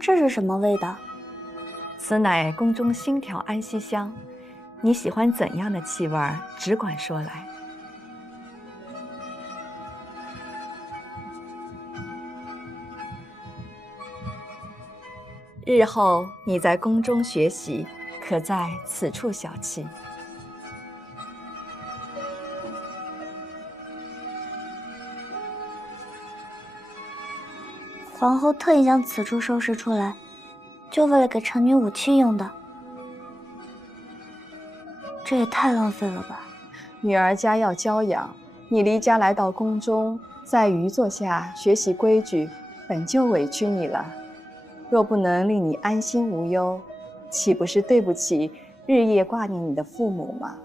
这是什么味道？此乃宫中新调安息香，你喜欢怎样的气味儿，只管说来。日后你在宫中学习，可在此处小憩。皇后特意将此处收拾出来，就为了给臣女武器用的。这也太浪费了吧！女儿家要娇养，你离家来到宫中，在余座下学习规矩，本就委屈你了。若不能令你安心无忧，岂不是对不起日夜挂念你的父母吗？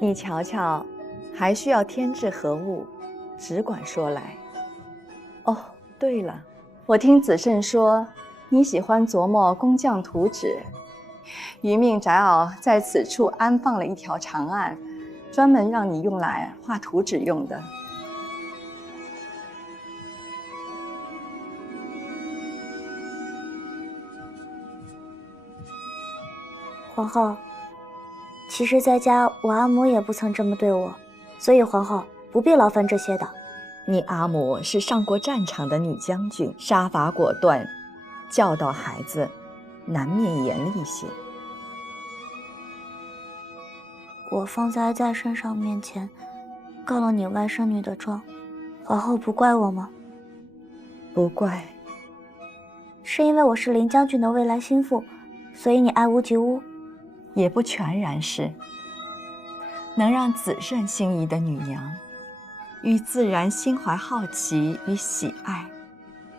你瞧瞧，还需要添置何物，只管说来。哦，对了，我听子慎说，你喜欢琢磨工匠图纸，余命宅媪在此处安放了一条长案，专门让你用来画图纸用的。皇后，其实在家我阿母也不曾这么对我，所以皇后不必劳烦这些的。你阿母是上过战场的女将军，杀伐果断，教导孩子难免严厉些。我方才在圣上面前告了你外甥女的状，皇后不怪我吗？不怪。是因为我是林将军的未来心腹，所以你爱屋及乌？也不全然是。能让子慎心仪的女娘，与自然心怀好奇与喜爱，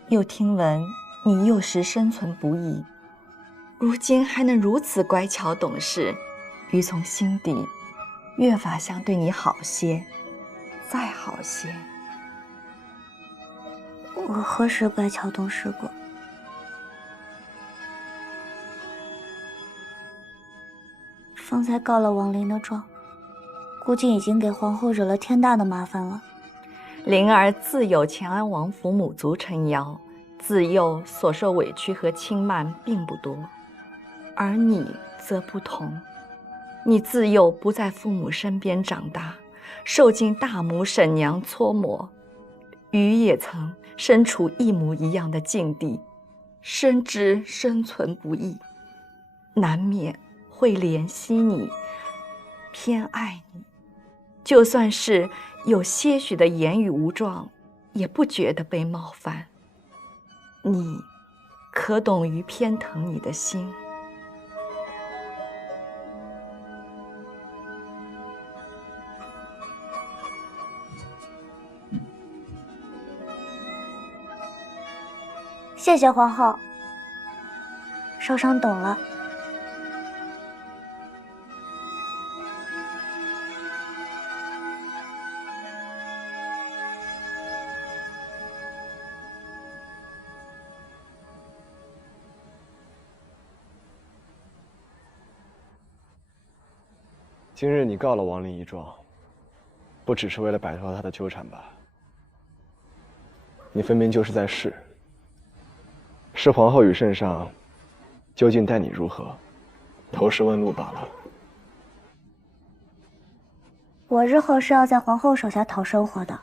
又听闻你幼时生存不易，如今还能如此乖巧懂事，于从心底越发想对你好些，再好些。我何时乖巧懂事过？方才告了王林的状，估计已经给皇后惹了天大的麻烦了。灵儿自有乾安王府母族撑腰，自幼所受委屈和轻慢并不多，而你则不同。你自幼不在父母身边长大，受尽大母婶娘搓磨，余也曾身处一模一样的境地，深知生存不易，难免会怜惜你，偏爱你。就算是有些许的言语无状，也不觉得被冒犯。你可懂于偏疼你的心。谢谢皇后，少商懂了。今日你告了王林一状，不只是为了摆脱他的纠缠吧？你分明就是在试皇后与圣上究竟待你如何，投石问路罢了。我日后是要在皇后手下讨生活的，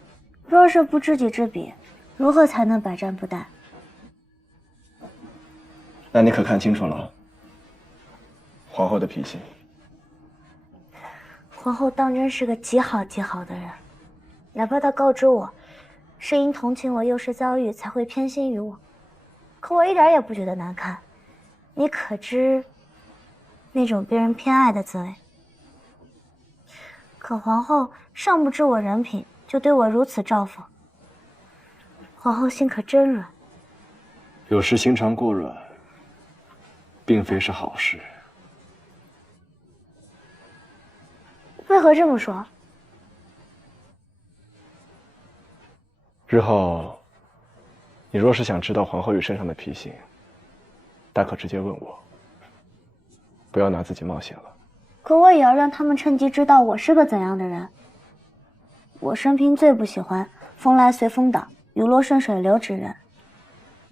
若是不知己知彼，如何才能百战不殆？那你可看清楚了皇后的脾性？皇后当真是个极好极好的人，哪怕她告知我是因同情我幼时遭遇才会偏心于我，可我一点也不觉得难看。你可知那种被人偏爱的滋味？可皇后尚不知我人品，就对我如此照拂，皇后心可真软。有时心肠过软，并非是好事。为何这么说？日后，你若是想知道皇后与圣上的脾性，大可直接问我，不要拿自己冒险了。可我也要让他们趁机知道我是个怎样的人。我生平最不喜欢风来随风倒、雨落顺水流之人。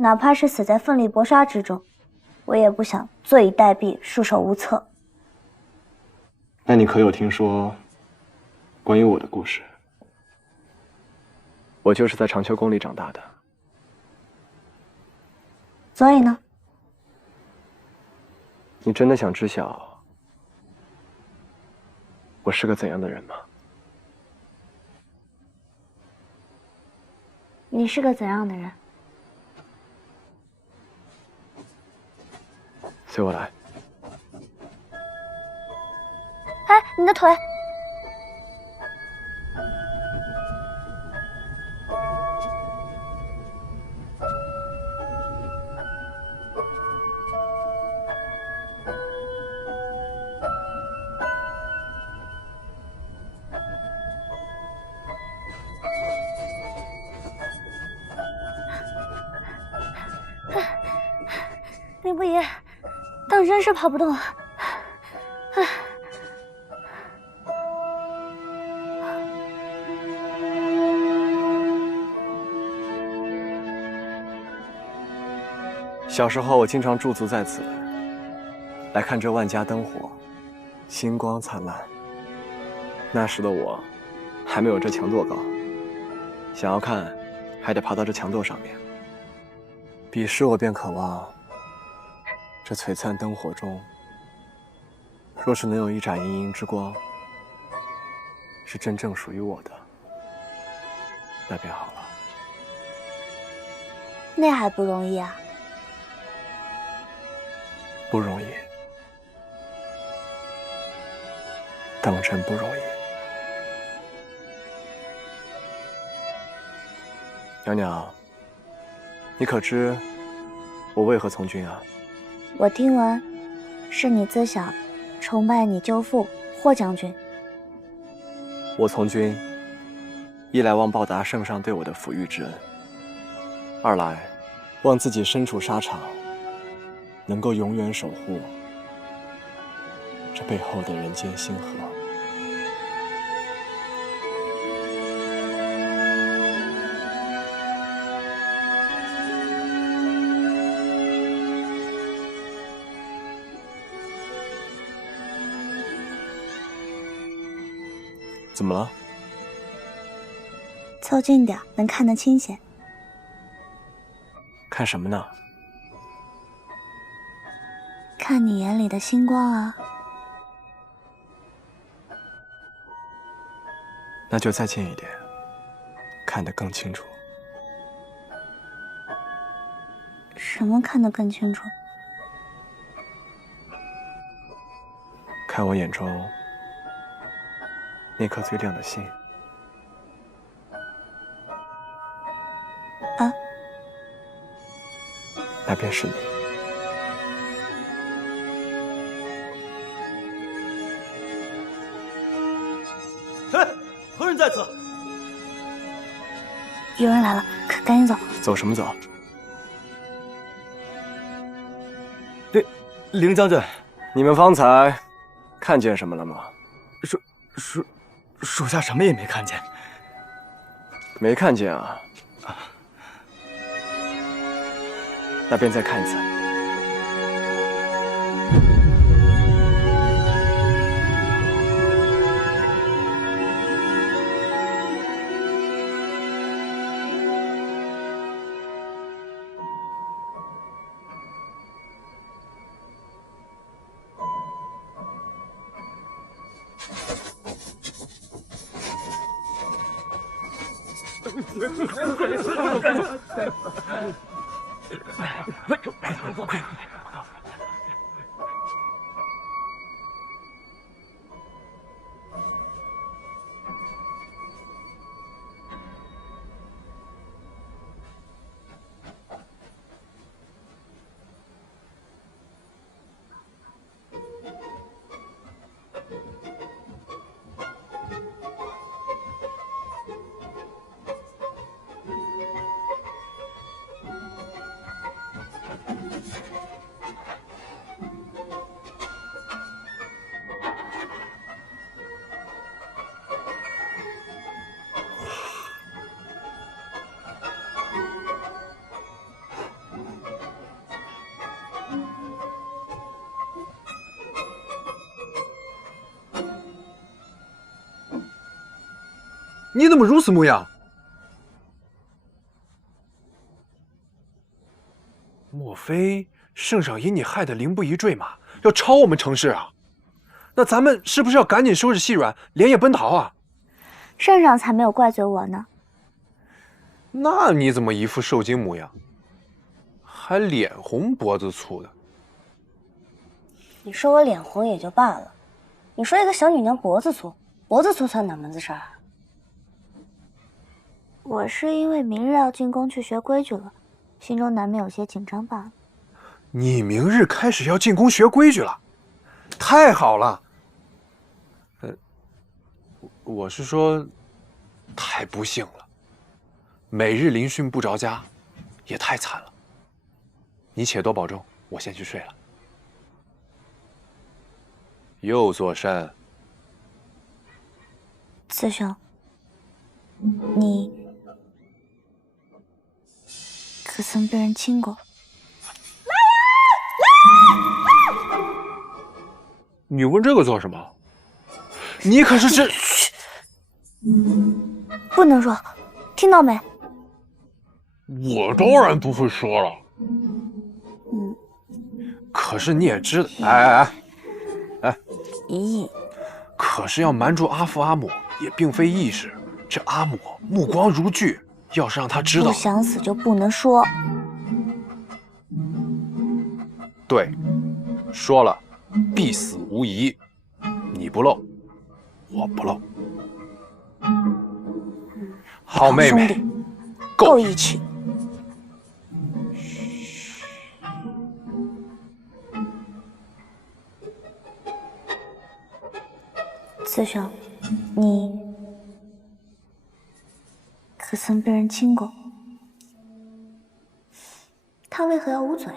哪怕是死在奋力搏杀之中，我也不想坐以待毙，束手无策。那你可有听说关于我的故事？我就是在长秋宫里长大的。所以呢？你真的想知晓我是个怎样的人吗？你是个怎样的人？随我来。哎，你的腿！林不疑，当真是跑不动。小时候，我经常驻足在此，来看这万家灯火，星光灿烂。那时的我，还没有这墙垛高，想要看，还得爬到这墙垛上面。彼时我便渴望，这璀璨灯火中，若是能有一盏莹莹之光，是真正属于我的，那便好了。那还不容易啊？不容易，当真不容易。娘娘，你可知我为何从军啊？我听闻，是你自小崇拜你舅父霍将军。我从军，一来望报答圣上对我的抚育之恩，二来望自己身处沙场，能够永远守护这背后的人间星河。怎么了？凑近点，能看得清些。看什么呢？看你眼里的星光啊！那就再近一点，看得更清楚。什么看得更清楚？看我眼中那颗最亮的星。啊？那便是你。哎，何人在此？有人来了，赶紧走！走什么走？凌将军，你们方才看见什么了吗？属下什么也没看见。没看见啊？那便再看一次。你怎么如此模样？莫非圣上因你害得灵不疑坠马，要抄我们城市啊？那咱们是不是要赶紧收拾细软，连夜奔逃啊？圣上才没有怪罪我呢。那你怎么一副受惊模样，还脸红脖子粗的？你说我脸红也就罢了，你说一个小女娘脖子粗，脖子粗算哪门子事儿啊？我是因为明日要进宫去学规矩了，心中难免有些紧张罢了。你明日开始要进宫学规矩了，太好了。我是说，太不幸了，每日临训不着家，也太惨了。你且多保重，我先去睡了。又作甚？慈兄，你可曾被人亲过？你问这个做什么？你可是这……不能说，听到没？我当然不会说了。可是你也知道，哎，咦，可是要瞒住阿父阿母也并非易事。这阿母目光如炬，要是让他知道，不想死就不能说。对，说了必死无疑。你不漏，我不漏。好妹妹，兄弟，够义气。慈兄，你可曾被人亲过？他为何要捂嘴？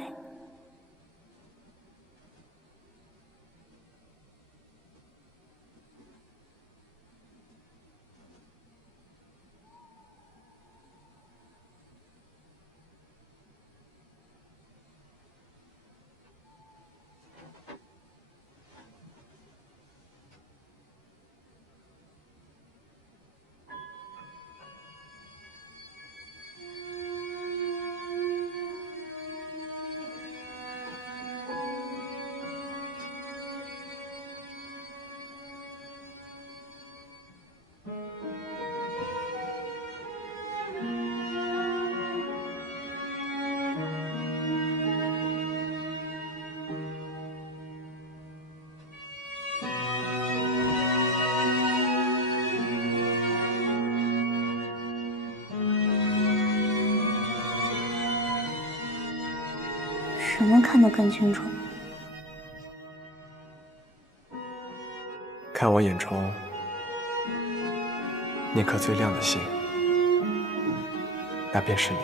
谁能看得更清楚？看我眼中那颗最亮的星，那便是你。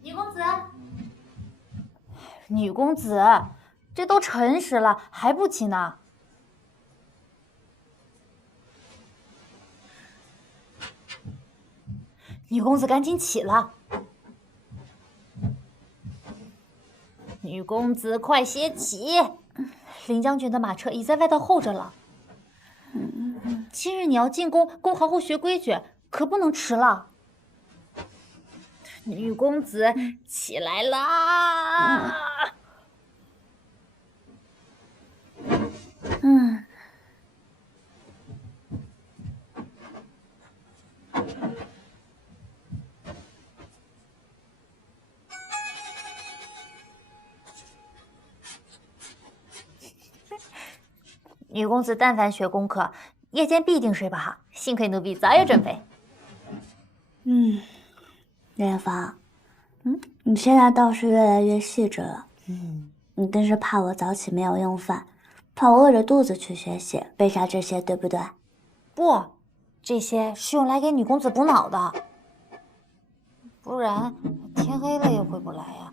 女公子，女公子，这都辰时了，还不起呢？女公子赶紧起了。女公子快些起！林将军的马车已在外头候着了。今日你要进宫，恭皇后学规矩，可不能迟了。女公子起来啦！女公子但凡学功课，夜间必定睡不好，幸亏奴婢早有准备。莲芳，你现在倒是越来越细致了。你真是怕我早起没有用饭，怕我饿着肚子去学习，背下这些，对不对？不，这些是用来给女公子补脑的，不然天黑了也回不来呀。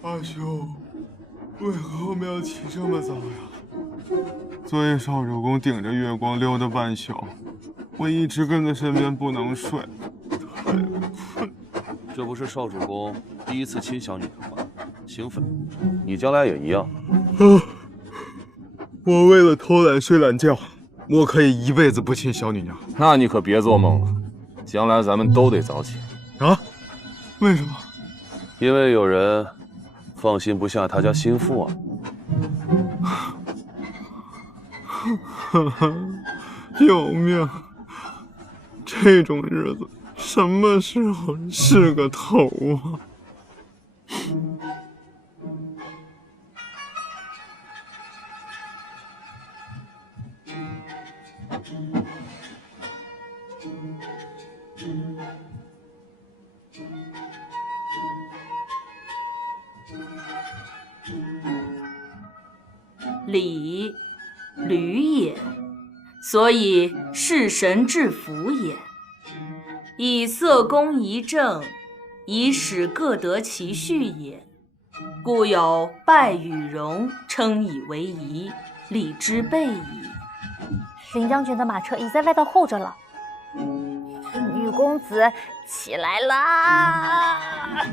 阿兄，为何我们要起这么早呀？昨夜少主公顶着月光溜达半宿，我一直跟在身边不能睡，太困。这不是少主公第一次亲小女人吗？兴奋，你将来也一样。我为了偷懒睡懒觉，我可以一辈子不亲小女娘。那你可别做梦了，将来咱们都得早起。啊？为什么？因为有人放心不下他家心腹啊。救命！这种日子什么时候是个头啊？礼，履也，所以是神制服也。以色公仪正，以使各得其序也。故有拜与戎，称以为仪，礼之备矣。林将军的马车已在外头候着了。女公子起来啦！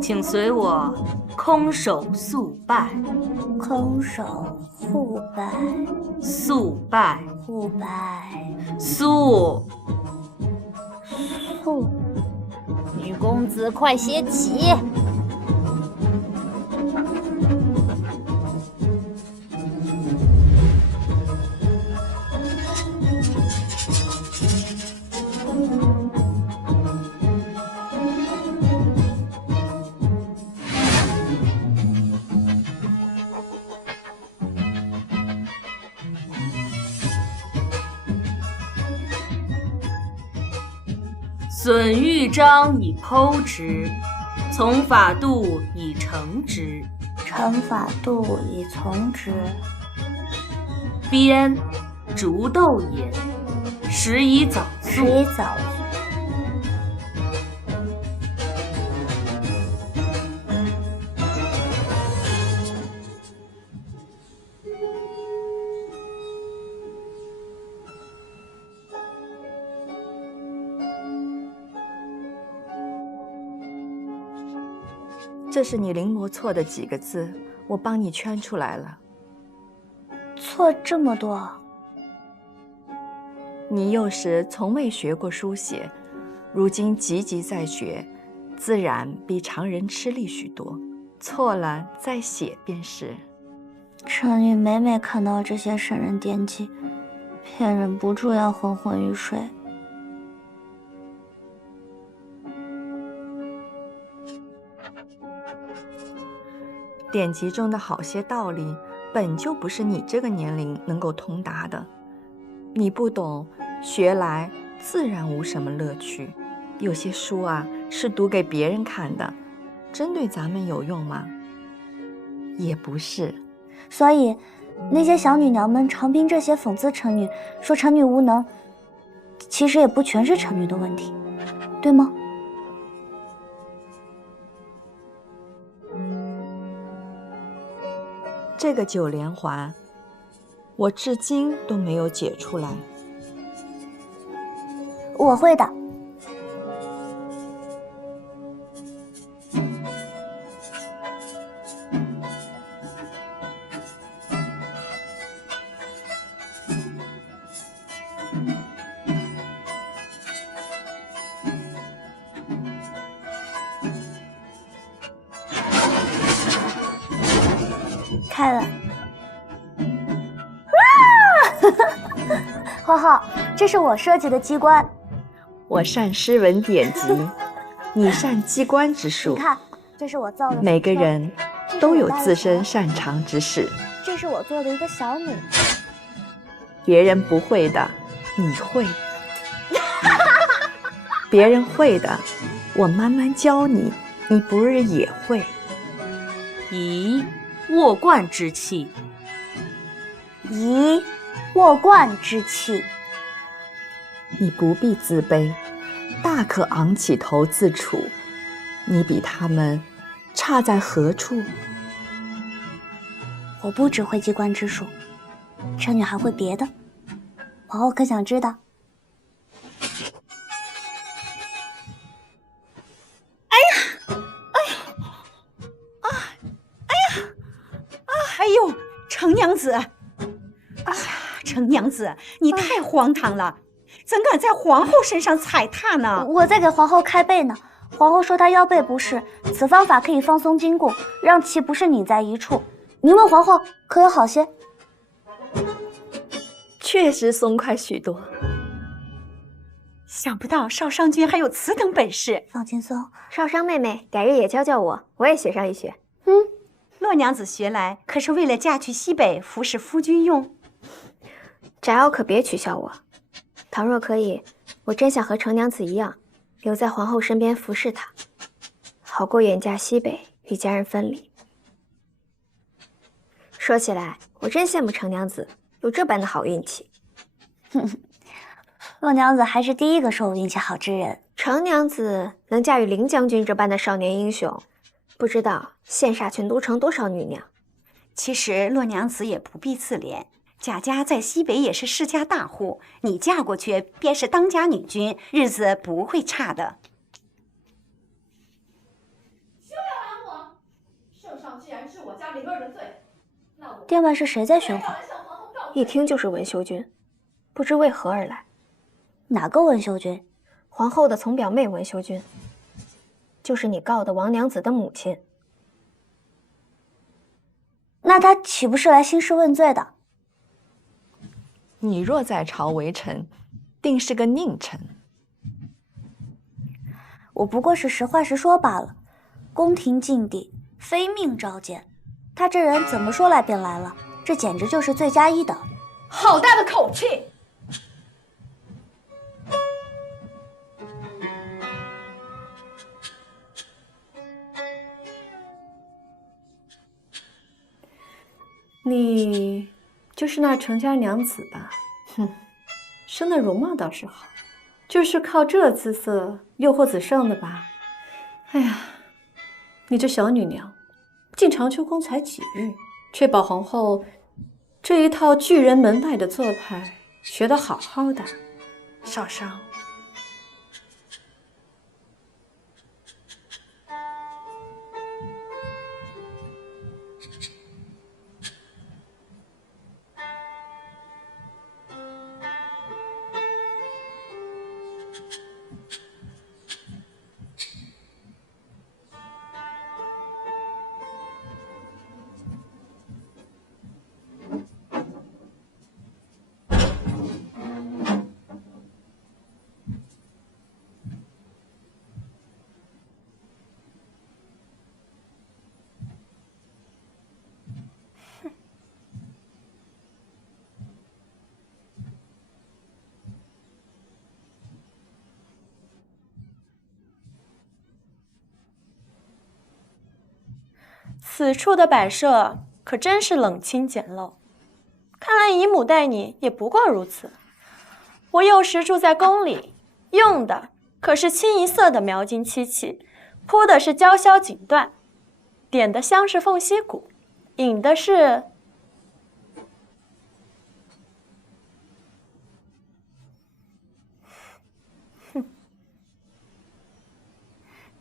请随我空手速拜。空手互拜，速拜，互拜，速。女公子快些起！损豫章以剖之，从法度以成之。乘法度以从之。鞭，竹豆也，食以早宿。食以早宿。这是你临摹错的几个字，我帮你圈出来了。错这么多？你幼时从未学过书写，如今急急在学，自然比常人吃力许多。错了再写便是。臣女每每看到这些神人惦记，便忍不住要昏昏欲睡。典籍中的好些道理，本就不是你这个年龄能够通达的。你不懂，学来自然无什么乐趣。有些书啊，是读给别人看的，真对咱们有用吗？也不是。所以，那些小女娘们常凭这些讽刺臣女，说臣女无能，其实也不全是臣女的问题，对吗？这个9连环，我至今都没有解出来。我会的。开了。花浩，这是我设计的机关。我善诗文典籍，你善机关之术。你看，这是我造的。每个人都有自身擅长之事。这是我做的一个小女。别人不会的，你会；别人会的，我慢慢教你，你不日也会。宜卧冠之气。宜卧冠之气。你不必自卑，大可昂起头自处。你比他们差在何处？我不只会机关之术，臣女还会别的。皇后可想知道？哎呦，程娘子！啊，程娘子，你太荒唐了，怎敢在皇后身上踩踏呢？我在给皇后开背呢。皇后说她腰背不适，此方法可以放松筋骨，让其不是拧在一处。您问皇后可有好些？确实松快许多。想不到少商君还有此等本事。放轻松，少商妹妹，改日也教教我，我也学上一学。洛娘子学来可是为了嫁去西北服侍夫君用。翟敖可别取笑我，倘若可以，我真想和程娘子一样，留在皇后身边服侍她，好过远嫁西北与家人分离。说起来，我真羡慕程娘子有这般的好运气。洛娘子还是第一个说我运气好之人。程娘子能嫁与凌将军这般的少年英雄，不知道羡煞全都城多少女娘。其实洛娘子也不必自怜，贾家在西北也是世家大户，你嫁过去便是当家女君，日子不会差的。休要拦我！圣上既然治我家灵儿的罪，那我殿外是谁在喧哗？一听就是文修君，不知为何而来。哪个文修君？皇后的从表妹文修君，就是你告的王娘子的母亲。那她岂不是来兴师问罪的？你若在朝为臣，定是个佞臣。我不过是实话实说罢了。宫廷禁地，非命召见。他这人怎么说来便来了，这简直就是罪加一等。好大的口气！你就是那程家娘子吧？哼，生的容貌倒是好，就是靠这姿色诱惑子胜的吧？哎呀，你这小女娘，进长秋宫才几日，却把皇后这一套拒人门外的做派学得好好的。少商，此处的摆设可真是冷清简陋，看来姨母待你也不过如此。我幼时住在宫里，用的可是清一色的描金漆器，铺的是鲛绡锦缎，点的香是凤溪骨，饮的是……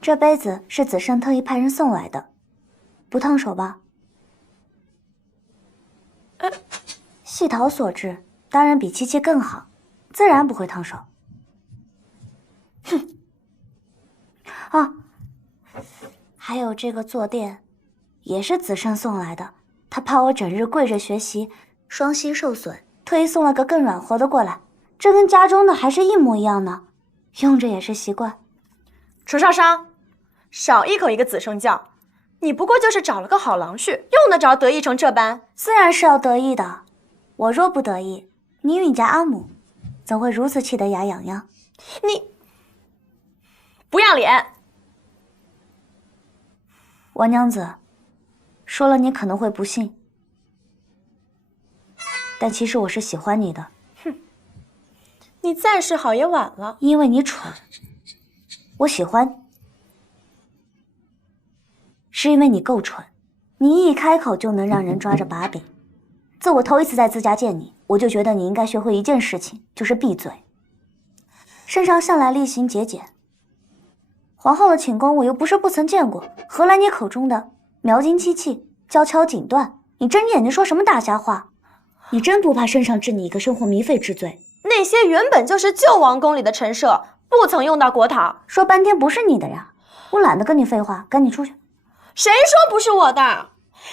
这杯子是子胜特意派人送来的，不烫手吧？细陶所制，当然比漆器更好，自然不会烫手。哼！啊，还有这个坐垫，也是子胜送来的，他怕我整日跪着学习，双膝受损，特意送了个更软和的过来。这跟家中的还是一模一样呢，用着也是习惯。楚少商，少一口一个子胜叫，你不过就是找了个好郎婿，用得着得意成这般？自然是要得意的，我若不得意，你允家阿母怎会如此气得牙痒痒？你不要脸！王娘子，说了你可能会不信，但其实我是喜欢你的。哼，你暂时好也晚了，因为你蠢。我喜欢，是因为你够蠢，你一开口就能让人抓着把柄。自我头一次在自家见你，我就觉得你应该学会一件事情，就是闭嘴。圣上向来厉行节俭，皇后的寝宫我又不是不曾见过，何来你口中的描金漆器、鲛绡锦缎？你睁着眼睛说什么大瞎话？你真不怕圣上治你一个生活糜费之罪？那些原本就是旧王宫里的陈设，不曾用到国陶。说半天不是你的呀，我懒得跟你废话，赶紧出去。谁说不是我的？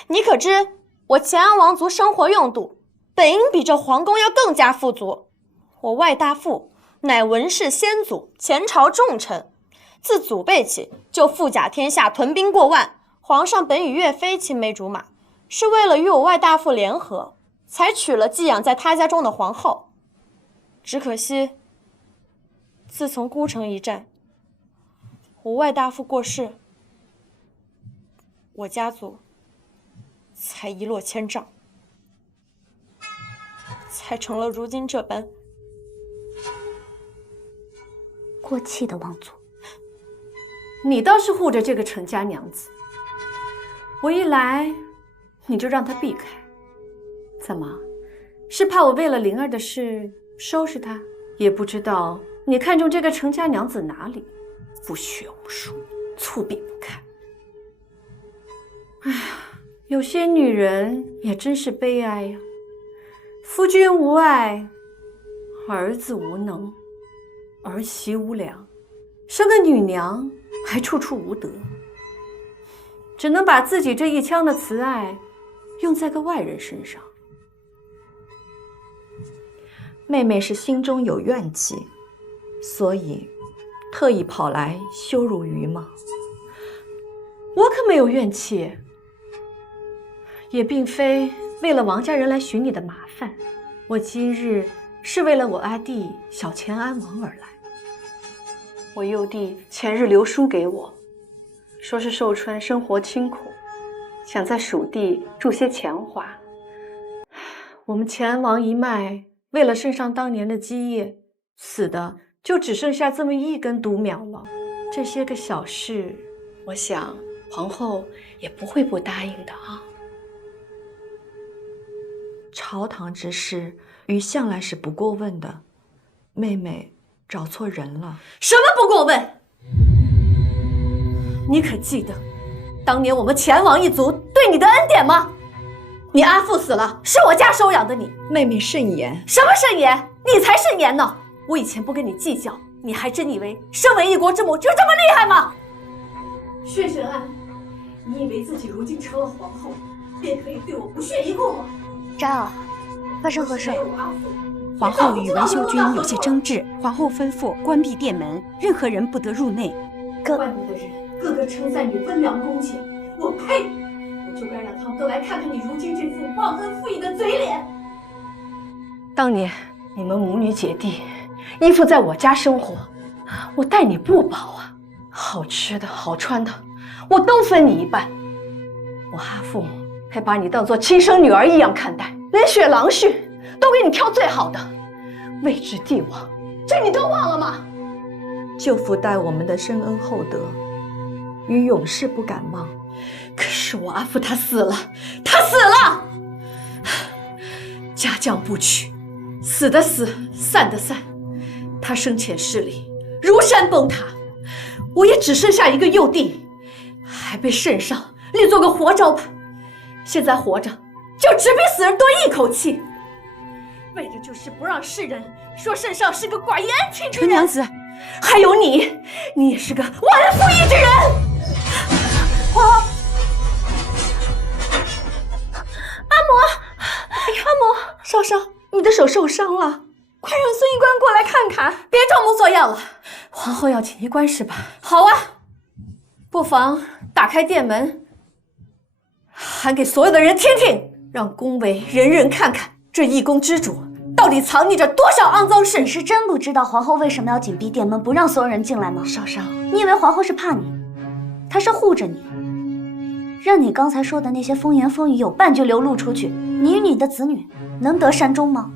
你可知我乾安王族生活用度本应比这皇宫要更加富足。我外大父乃文氏先祖，前朝重臣，自祖辈起就富甲天下，屯兵过万。皇上本与岳飞青梅竹马，是为了与我外大父联合，才娶了寄养在他家中的皇后。只可惜，自从孤城一战，我外大父过世，我家族才一落千丈，才成了如今这般过气的王族。你倒是护着这个程家娘子，我一来你就让她避开，怎么？是怕我为了灵儿的事收拾她？也不知道你看中这个程家娘子哪里？不学无术，粗鄙不堪。哎呀，有些女人也真是悲哀呀！夫君无爱，儿子无能，儿媳无良，生个女娘还处处无德，只能把自己这一腔的慈爱用在个外人身上。妹妹是心中有怨气，所以特意跑来羞辱于吗？我可没有怨气，也并非为了王家人来寻你的麻烦。我今日是为了我阿弟小乾安王而来。我幼弟前日留书给我，说是寿春生活清苦，想在蜀地铸些钱花。我们乾安王一脉为了圣上当年的基业，死的就只剩下这么一根独苗了。这些个小事，我想皇后也不会不答应的啊。朝堂之事，余向来是不过问的。妹妹找错人了。什么不过问？你可记得当年我们乾王一族对你的恩典吗？你阿父死了，是我家收养的你。妹妹慎言。什么慎言？你才慎言呢！我以前不跟你计较，你还真以为身为一国之母就这么厉害吗？薛神安，你以为自己如今成了皇后，便可以对我不屑一顾吗？昭儿，发生何事？皇后与文修君有些争执，皇后吩咐关闭殿门，任何人不得入内。怪你的人个个称赞你温良恭俭，我呸！我就该让他们都来看看你如今这副忘恩负义的嘴脸。当年你们母女姐弟依附在我家生活，我待你不薄啊，好吃的好穿的我都分你一半。我阿父还把你当做亲生女儿一样看待，连选郎婿都给你挑最好的，位至帝王，这你都忘了吗？舅父待我们的深恩厚德，于永世不敢忘。可是我阿父他死了，他死了，家将不取，死的死，散的散。他生前势力如山崩塌，我也只剩下一个幼弟，还被圣上立做个活招牌。现在活着就只比死人多一口气，为的就是不让世人说圣上是个寡言恩情之人。陈娘子，还有你，你也是个忘恩负义之人。阿嬷，阿嬷，少少，你的手受伤了，快让孙医官过来看看。别装模作样了，皇后要请医官是吧？好啊，不妨打开殿门，喊给所有的人听听，让宫闱人人看看这一宫之主到底藏匿着多少肮脏事。你是真不知道皇后为什么要紧闭殿门，不让所有人进来吗？少少，你以为皇后是怕你，她是护着你，任你刚才说的那些风言风语有半句流露出去，你与你的子女能得善终吗？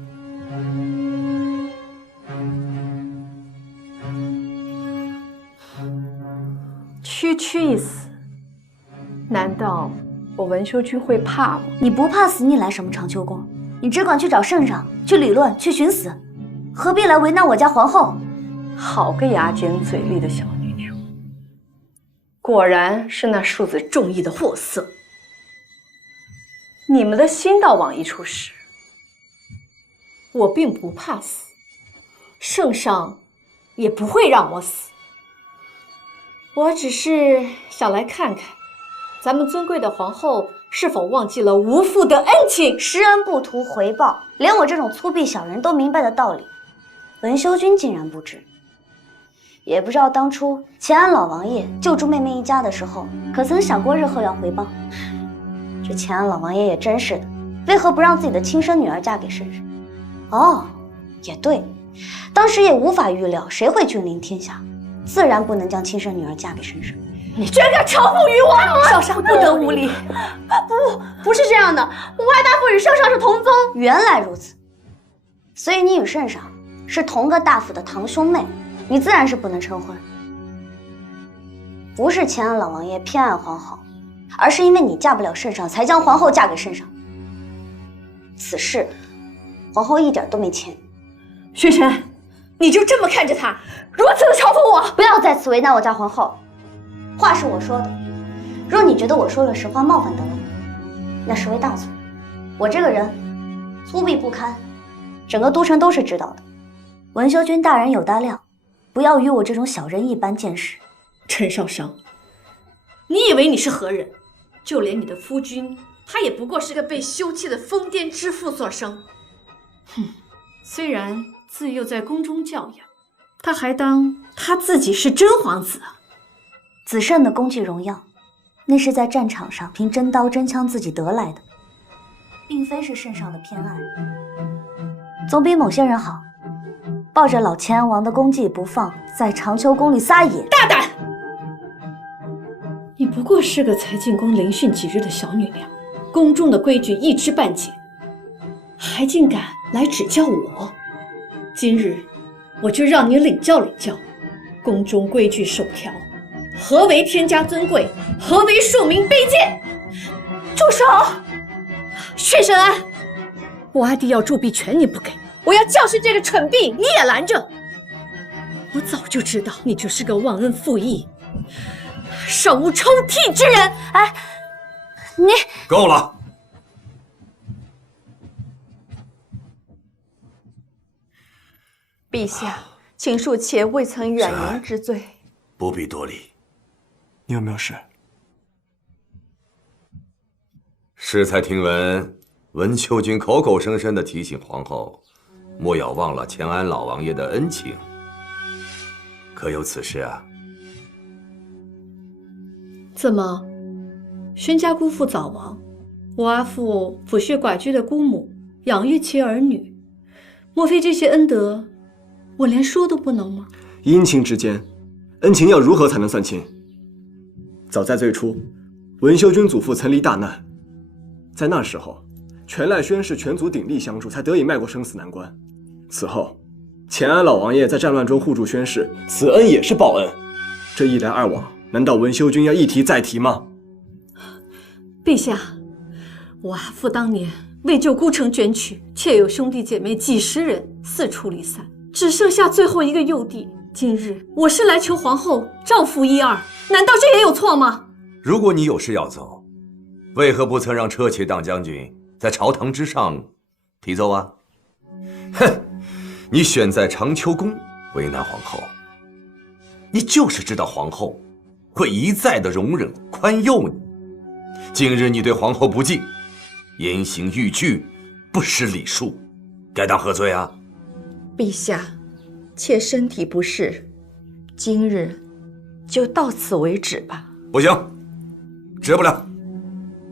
区区一死，难道我文修君会怕吗？你不怕死，你来什么长秋宫？你只管去找圣上，去理论，去寻死，何必来为难我家皇后？好个牙尖嘴利的小女牛，果然是那庶子中意的货色。你们的心倒往一处使，我并不怕死，圣上也不会让我死。我只是想来看看，咱们尊贵的皇后是否忘记了无父的恩情？施恩不图回报，连我这种粗鄙小人都明白的道理，文修君竟然不知。也不知道当初乾安老王爷救助妹妹一家的时候，可曾想过日后要回报？这乾安老王爷也真是的，为何不让自己的亲生女儿嫁给圣上？哦，也对，当时也无法预料谁会君临天下，自然不能将亲生女儿嫁给圣上。你居然敢嘲讽于我！少商不得无礼。不是这样的，我外大夫与圣上是同宗。原来如此，所以你与圣上是同个大府的堂兄妹，你自然是不能成婚。不是乾安老王爷偏爱皇后，而是因为你嫁不了圣上，才将皇后嫁给圣上。此事，皇后一点都没欠你。雪晨，你就这么看着他，如此的嘲讽我？不要再次为难我家皇后。话是我说的，若你觉得我说了实话冒犯到了你，那实为大错。我这个人粗鄙不堪，整个都城都是知道的。文修君大人有大量，不要与我这种小人一般见识。陈少商，你以为你是何人？就连你的夫君，他也不过是个被休妻的疯癫之妇所生。哼，虽然自幼在宫中教养，他还当他自己是真皇子啊。子慎的功绩荣耀，那是在战场上凭真刀真枪自己得来的，并非是圣上的偏爱。总比某些人好，抱着老乾安王的功绩不放，在长秋宫里撒野。大胆！你不过是个才进宫聆训几日的小女娘，宫中的规矩一知半解，还竟敢来指教我。今日我就让你领教领教，宫中规矩守条，何为天家尊贵，何为庶民卑贱？住手！薛神安，我阿弟要铸币权你不给，我要教训这个蠢婢，你也拦着。我早就知道你就是个忘恩负义、手无抽屉之人。哎，你够了！陛下，请恕妾未曾远迎之罪。不必多礼。你有没有事？适才听闻文秋君口口声声地提醒皇后，莫要忘了乾安老王爷的恩情，可有此事啊？怎么，宣家姑父早亡，我阿父抚恤寡居的姑母，养育其儿女，莫非这些恩德，我连说都不能吗？姻亲之间，恩情要如何才能算亲？早在最初，文修君祖父曾历大难，在那时候，全赖宣氏全族鼎力相助，才得以迈过生死难关。此后，乾安老王爷在战乱中护助宣氏，此恩也是报恩。这一来二往，难道文修君要一提再提吗？陛下，我阿父当年为救孤城捐躯，妾有兄弟姐妹几十人，四处离散，只剩下最后一个幼弟。今日我是来求皇后照拂一二，难道这也有错吗？如果你有事要走，为何不曾让车骑当将军在朝堂之上提奏啊？哼，你选在长秋宫为难皇后，你就是知道皇后会一再的容忍宽宥你。今日你对皇后不敬，言行逾矩，不失礼数，该当何罪啊？陛下，妾身体不适，今日就到此为止吧。不行，治不了，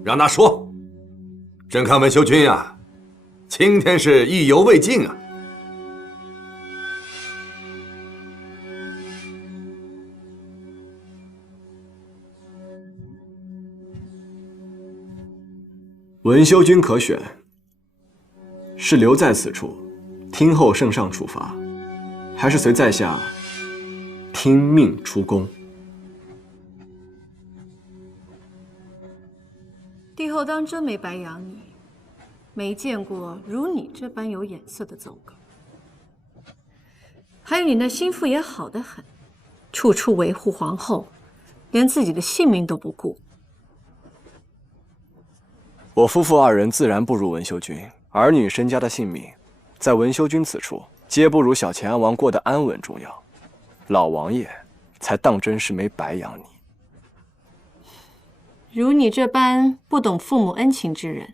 让他说。朕看文修君呀，今天是意犹未尽啊。文修君可选，是留在此处，听候圣上处罚，还是随在下听命出宫？帝后当真没白养你，没见过如你这般有眼色的走狗。还有你那心腹也好得很，处处维护皇后，连自己的性命都不顾。我夫妇二人自然不如文修君，儿女身家的性命，在文修君此处，皆不如小乾安王过得安稳重要。老王爷才当真是没白养你。如你这般不懂父母恩情之人，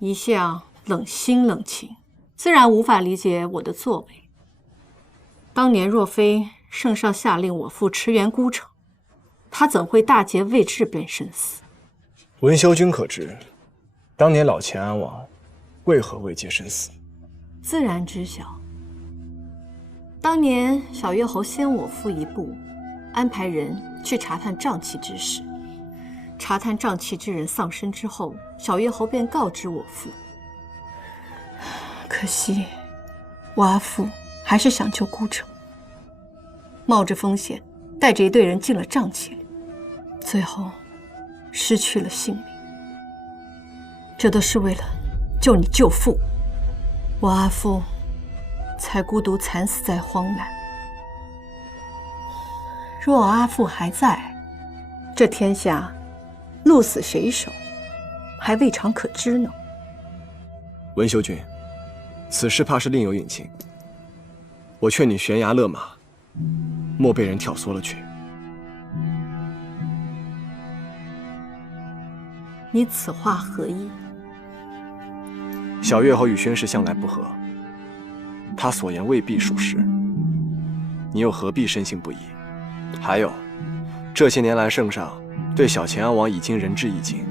一向冷心冷情，自然无法理解我的作为。当年若非圣上下令我父驰援孤城，他怎会大节未至便身死？文修君可知，当年老乾安王为何未捷身死？自然知晓。当年小月侯先我父一步，安排人去查探瘴气之事。查探瘴气之人丧生之后，小月侯便告知我父。可惜，我阿父还是想救孤城，冒着风险，带着一队人进了瘴气里，最后失去了性命。这都是为了救你舅父，我阿父才孤独惨死在荒南。若我阿父还在，这天下鹿死谁手，还未尝可知呢。文修君，此事怕是另有隐情。我劝你悬崖勒马，莫被人挑唆了去。你此话何意？小月侯与宣氏向来不和，他所言未必属实，你又何必深信不疑？还有，这些年来圣上对小乾安王已经仁至义尽，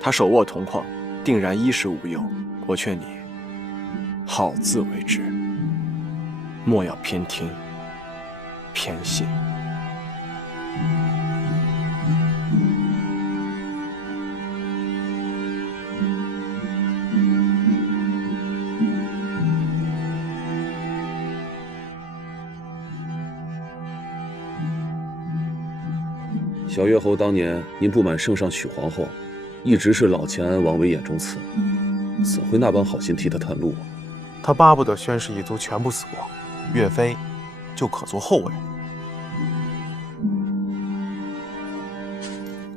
他手握铜矿，定然衣食无忧。我劝你好自为之，莫要偏听偏信。小月侯当年因不满圣上娶皇后，一直视老乾安王为眼中刺，怎会那般好心替他探路啊？他巴不得宣氏一族全部死光，岳飞就可做后位。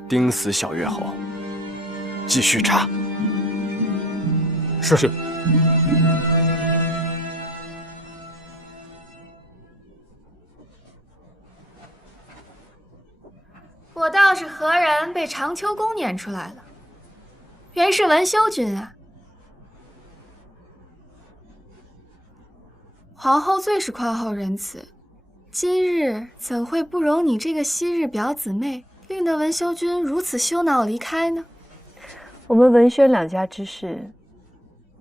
盯死小月侯，继续查。是。我倒是何人被长秋宫撵出来了？原是文修君啊！皇后最是宽厚仁慈，今日怎会不容你这个昔日表姊妹，令得文修君如此羞恼离开呢？我们文宣两家之事，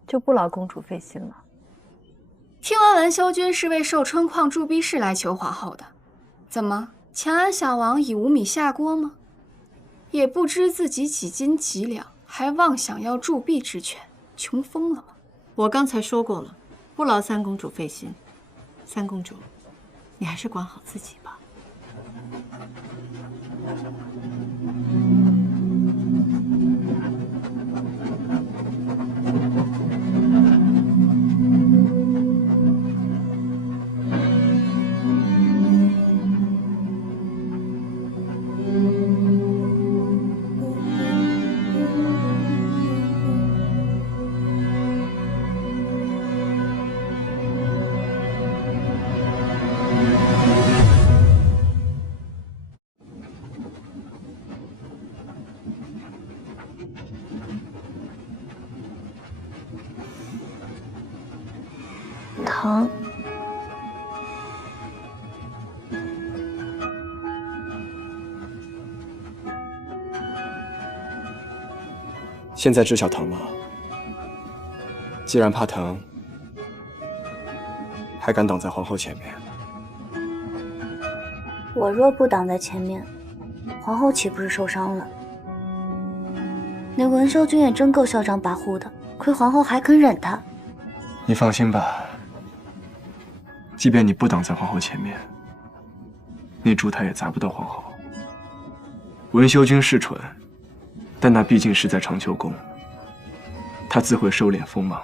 就不劳公主费心了。听闻文修君是为寿春矿铸币事来求皇后的，怎么？乾安小王已无米下锅吗？也不知自己几斤几两，还妄想要铸币之权，穷疯了吗？我刚才说过了，不劳三公主费心。三公主，你还是管好自己吧。疼。现在知晓疼了。既然怕疼，还敢挡在皇后前面。我若不挡在前面，皇后岂不是受伤了？那文秀君也真够嚣张跋扈的，亏皇后还肯忍他。你放心吧，即便你不挡在皇后前面，那烛台也砸不到皇后。文修君是蠢，但那毕竟是在长秋宫，他自会收敛锋芒。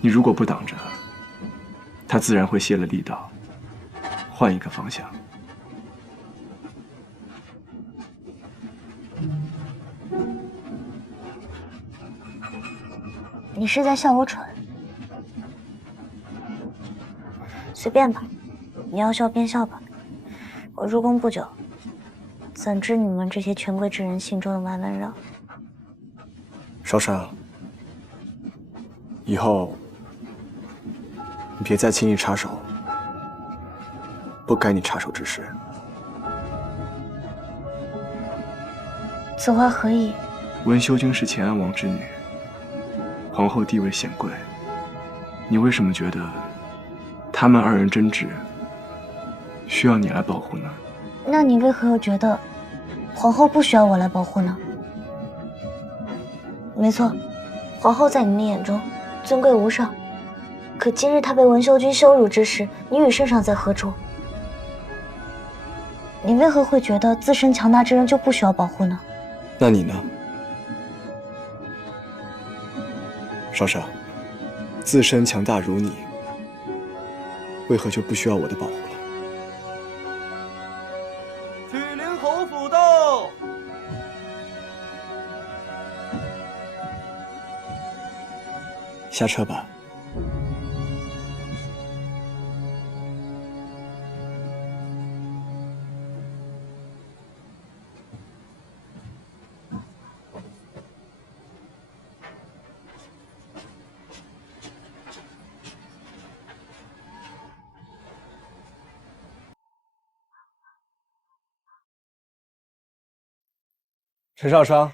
你如果不挡着，他自然会泄了力道，换一个方向。你是在笑我蠢？随便吧，你要笑便笑吧。我入宫不久，怎知你们这些权贵之人心中的弯弯绕？少商，以后你别再轻易插手不该你插手之事。此话何意？文修君是乾安王之女，皇后地位显贵，你为什么觉得他们二人争执需要你来保护呢？那你为何又觉得皇后不需要我来保护呢？没错，皇后在你的眼中尊贵无上，可今日她被文修君羞辱之时，你与圣上在何处？你为何会觉得自身强大之人就不需要保护呢？那你呢？少商，自身强大如你，为何就不需要我的保护了？曲灵侯府到。下车吧。陈少商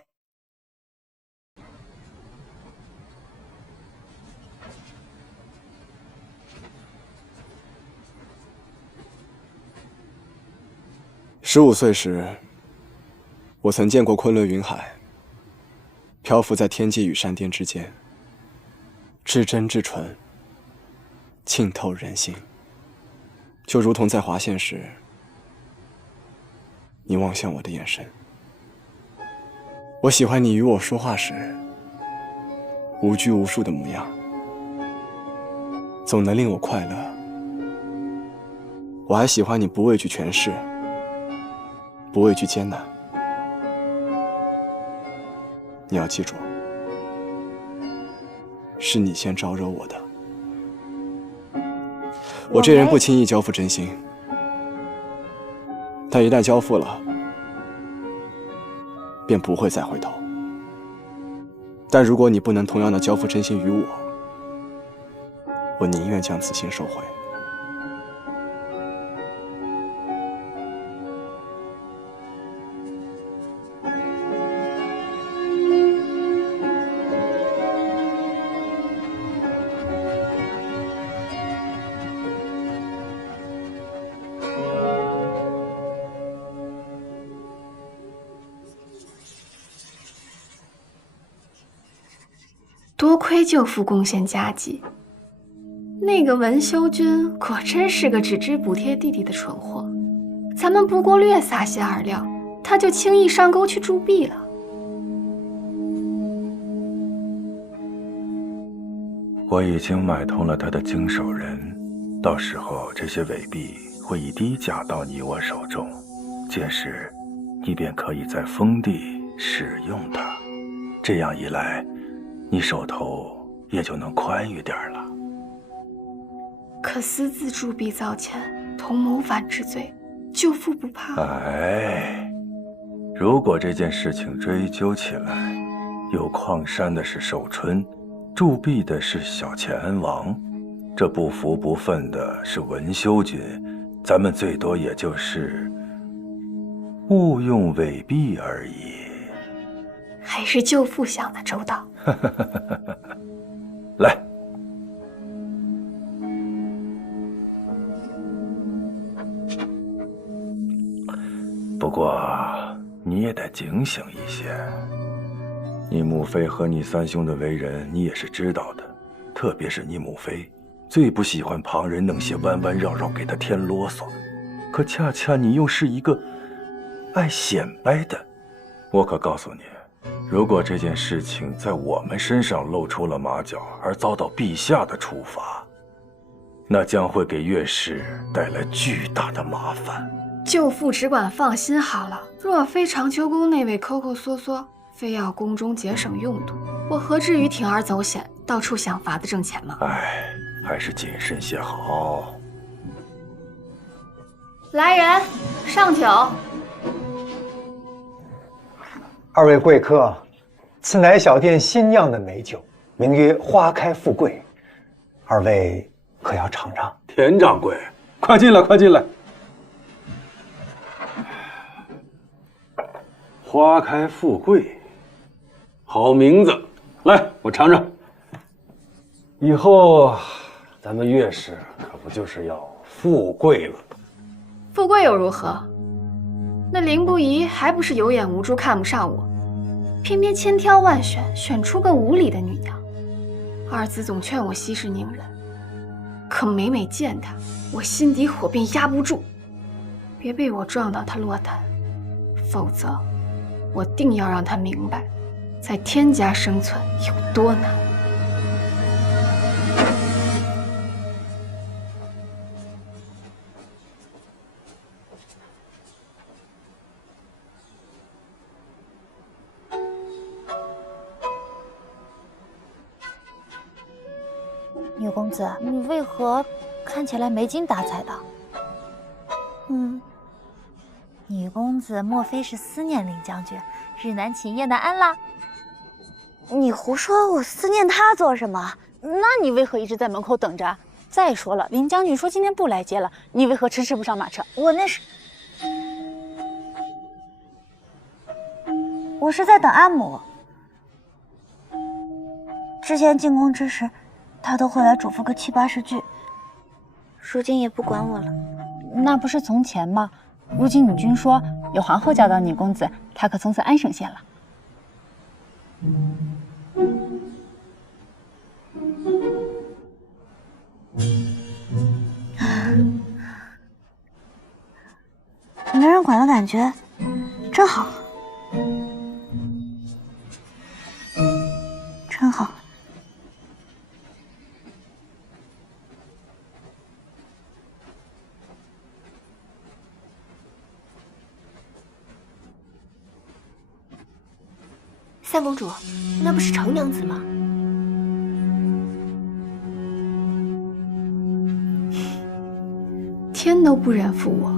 ，15岁时，我曾见过昆仑云海，漂浮在天界与山巅之间，至真至纯，沁透人心，就如同在滑线时，你望向我的眼神。我喜欢你与我说话时无拘无束的模样，总能令我快乐。我还喜欢你不畏惧权势，不畏惧艰难。你要记住，是你先招惹我的。我这人不轻易交付真心，但一旦交付了，便不会再回头。但如果你不能同样的交付真心于我，我宁愿将此心收回。多亏舅父贡献佳绩。那个文修君果真是个只知补贴弟弟的蠢货，咱们不过略撒些饵料，他就轻易上钩去铸币了。我已经买通了他的经手人，到时候这些伪币会以低价到你我手中，届时你便可以在封地使用它。这样一来，你手头也就能宽裕点了。可私自铸币造钱，同谋反之罪，舅父不怕？哎，如果这件事情追究起来，有矿山的是寿春，铸币的是小钱王，这不服不忿的是文修君，咱们最多也就是误用伪币而已。还是舅父想的周到。来，不过你也得警醒一些。你母妃和你三兄的为人，你也是知道的。特别是你母妃，最不喜欢旁人弄些弯弯绕绕给她添啰嗦。可恰恰你又是一个爱显摆的。我可告诉你，如果这件事情在我们身上露出了马脚，而遭到陛下的处罚，那将会给岳氏带来巨大的麻烦。舅父只管放心好了。若非长秋宫那位抠抠缩缩，非要宫中节省用度，我何至于铤而走险，到处想法子挣钱吗？哎，还是谨慎些好。来人，上酒。二位贵客，此乃小店新酿的美酒，名曰花开富贵，二位可要尝尝？田掌柜，快进来，快进来。花开富贵，好名字，来，我尝尝。以后咱们岳氏可不就是要富贵了？富贵又如何？那凌不疑还不是有眼无珠，看不上我，偏偏千挑万选，选出个无理的女娘。二子总劝我息事宁人，可每每见她，我心底火便压不住。别被我撞到她落单，否则我定要让她明白，在天家生存有多难。女公子，你为何看起来没精打采的？女公子莫非是思念林将军，日难寝夜难安啦？你胡说，我思念他做什么？那你为何一直在门口等着？再说了，林将军说今天不来接了，你为何迟迟不上马车？我是在等阿母。之前进宫之时，他都会来嘱咐个7、80句，如今也不管我了。那不是从前吗？如今你君说有皇后教导你公子，他可从此安省些了。没人管的感觉真好，真好。三公主，那不是程娘子吗？天都不忍负我，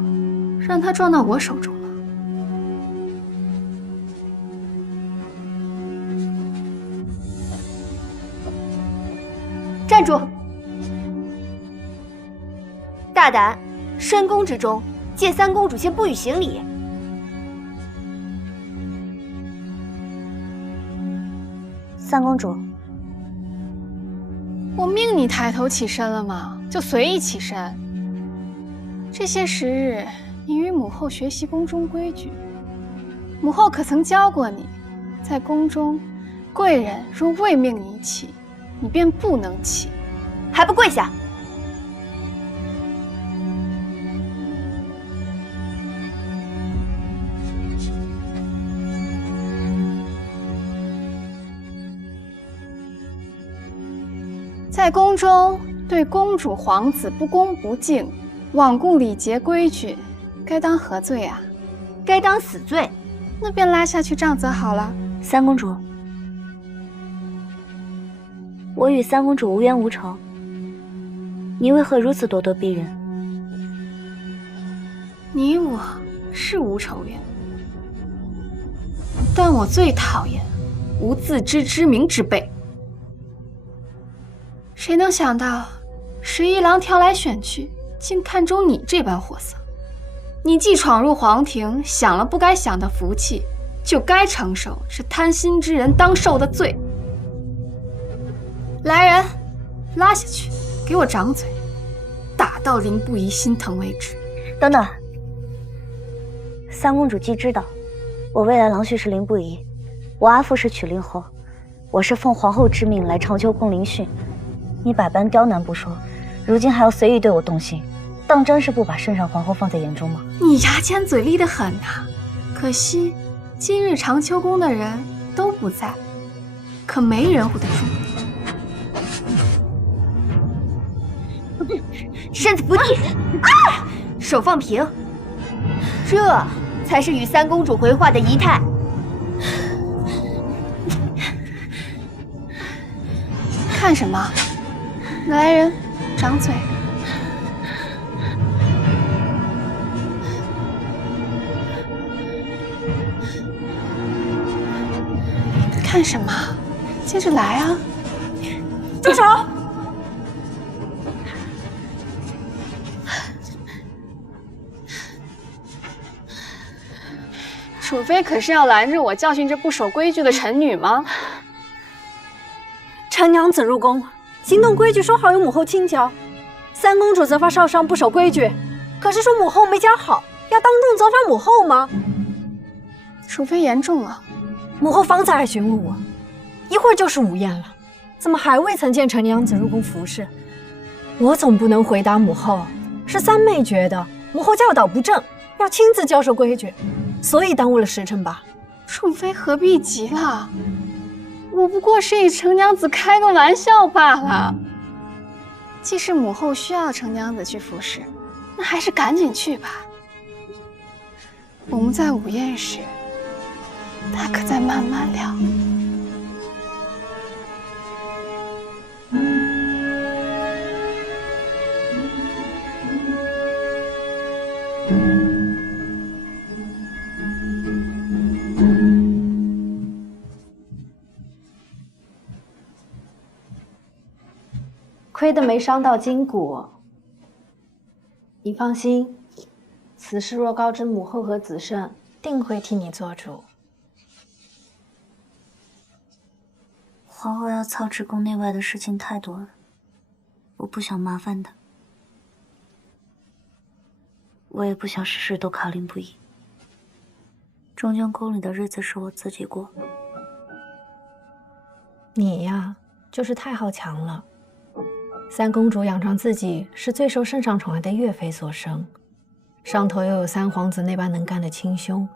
让她撞到我手中了。站住！大胆！深宫之中，借三公主先不予行礼。三公主，我命你抬头起身了吗？就随意起身。这些时日，你与母后学习宫中规矩，母后可曾教过你，在宫中贵人若未命你起，你便不能起，还不跪下！在宫中对公主、皇子不恭不敬，罔顾礼节规矩，该当何罪啊？该当死罪。那便拉下去杖责好了。三公主，我与三公主无冤无仇，你为何如此咄咄逼人？你我是无仇怨，但我最讨厌无自知之明之辈。谁能想到，十一郎挑来选去，竟看中你这般货色？你既闯入皇庭，享了不该享的福气，就该承受这贪心之人当受的罪。来人，拉下去，给我掌嘴，打到林不疑心疼为止。等等，三公主既知道我未来郎婿是林不疑，我阿父是曲令侯，我是奉皇后之命来长秋宫聆讯，你百般刁难不说，如今还要随意对我动心，当真是不把圣上皇后放在眼中吗？你牙尖嘴利得很啊！可惜今日长秋宫的人都不在，可没人护得住你。身子不地，啊！手放平，这才是与三公主回话的仪态。看什么？来人，掌嘴！看什么？接着来啊！住手！楚妃可是要拦着我教训这不守规矩的臣女吗？陈娘子入宫，行动规矩说好与母后亲交。三公主责罚少商不守规矩，可是说母后没教好，要当众责罚母后吗？楚妃言重了。母后方才还询问我，一会儿就是午宴了，怎么还未曾见陈娘子入宫服侍？我总不能回答母后，是三妹觉得母后教导不正，要亲自教授规矩，所以耽误了时辰吧。楚妃何必急了？我不过是与程娘子开个玩笑罢了。既是母后需要程娘子去服侍，那还是赶紧去吧。我们在午宴时，大可再慢慢聊。亏得没伤到筋骨。你放心，此事若告知母后和子胜，定会替你做主。皇后要操持宫内外的事情太多了，我不想麻烦她，我也不想事事都靠林不疑。中间宫里的日子是我自己过。你呀，就是太好强了。三公主仰仗自己是最受圣上宠爱的岳妃所生，上头又有三皇子那般能干的亲兄，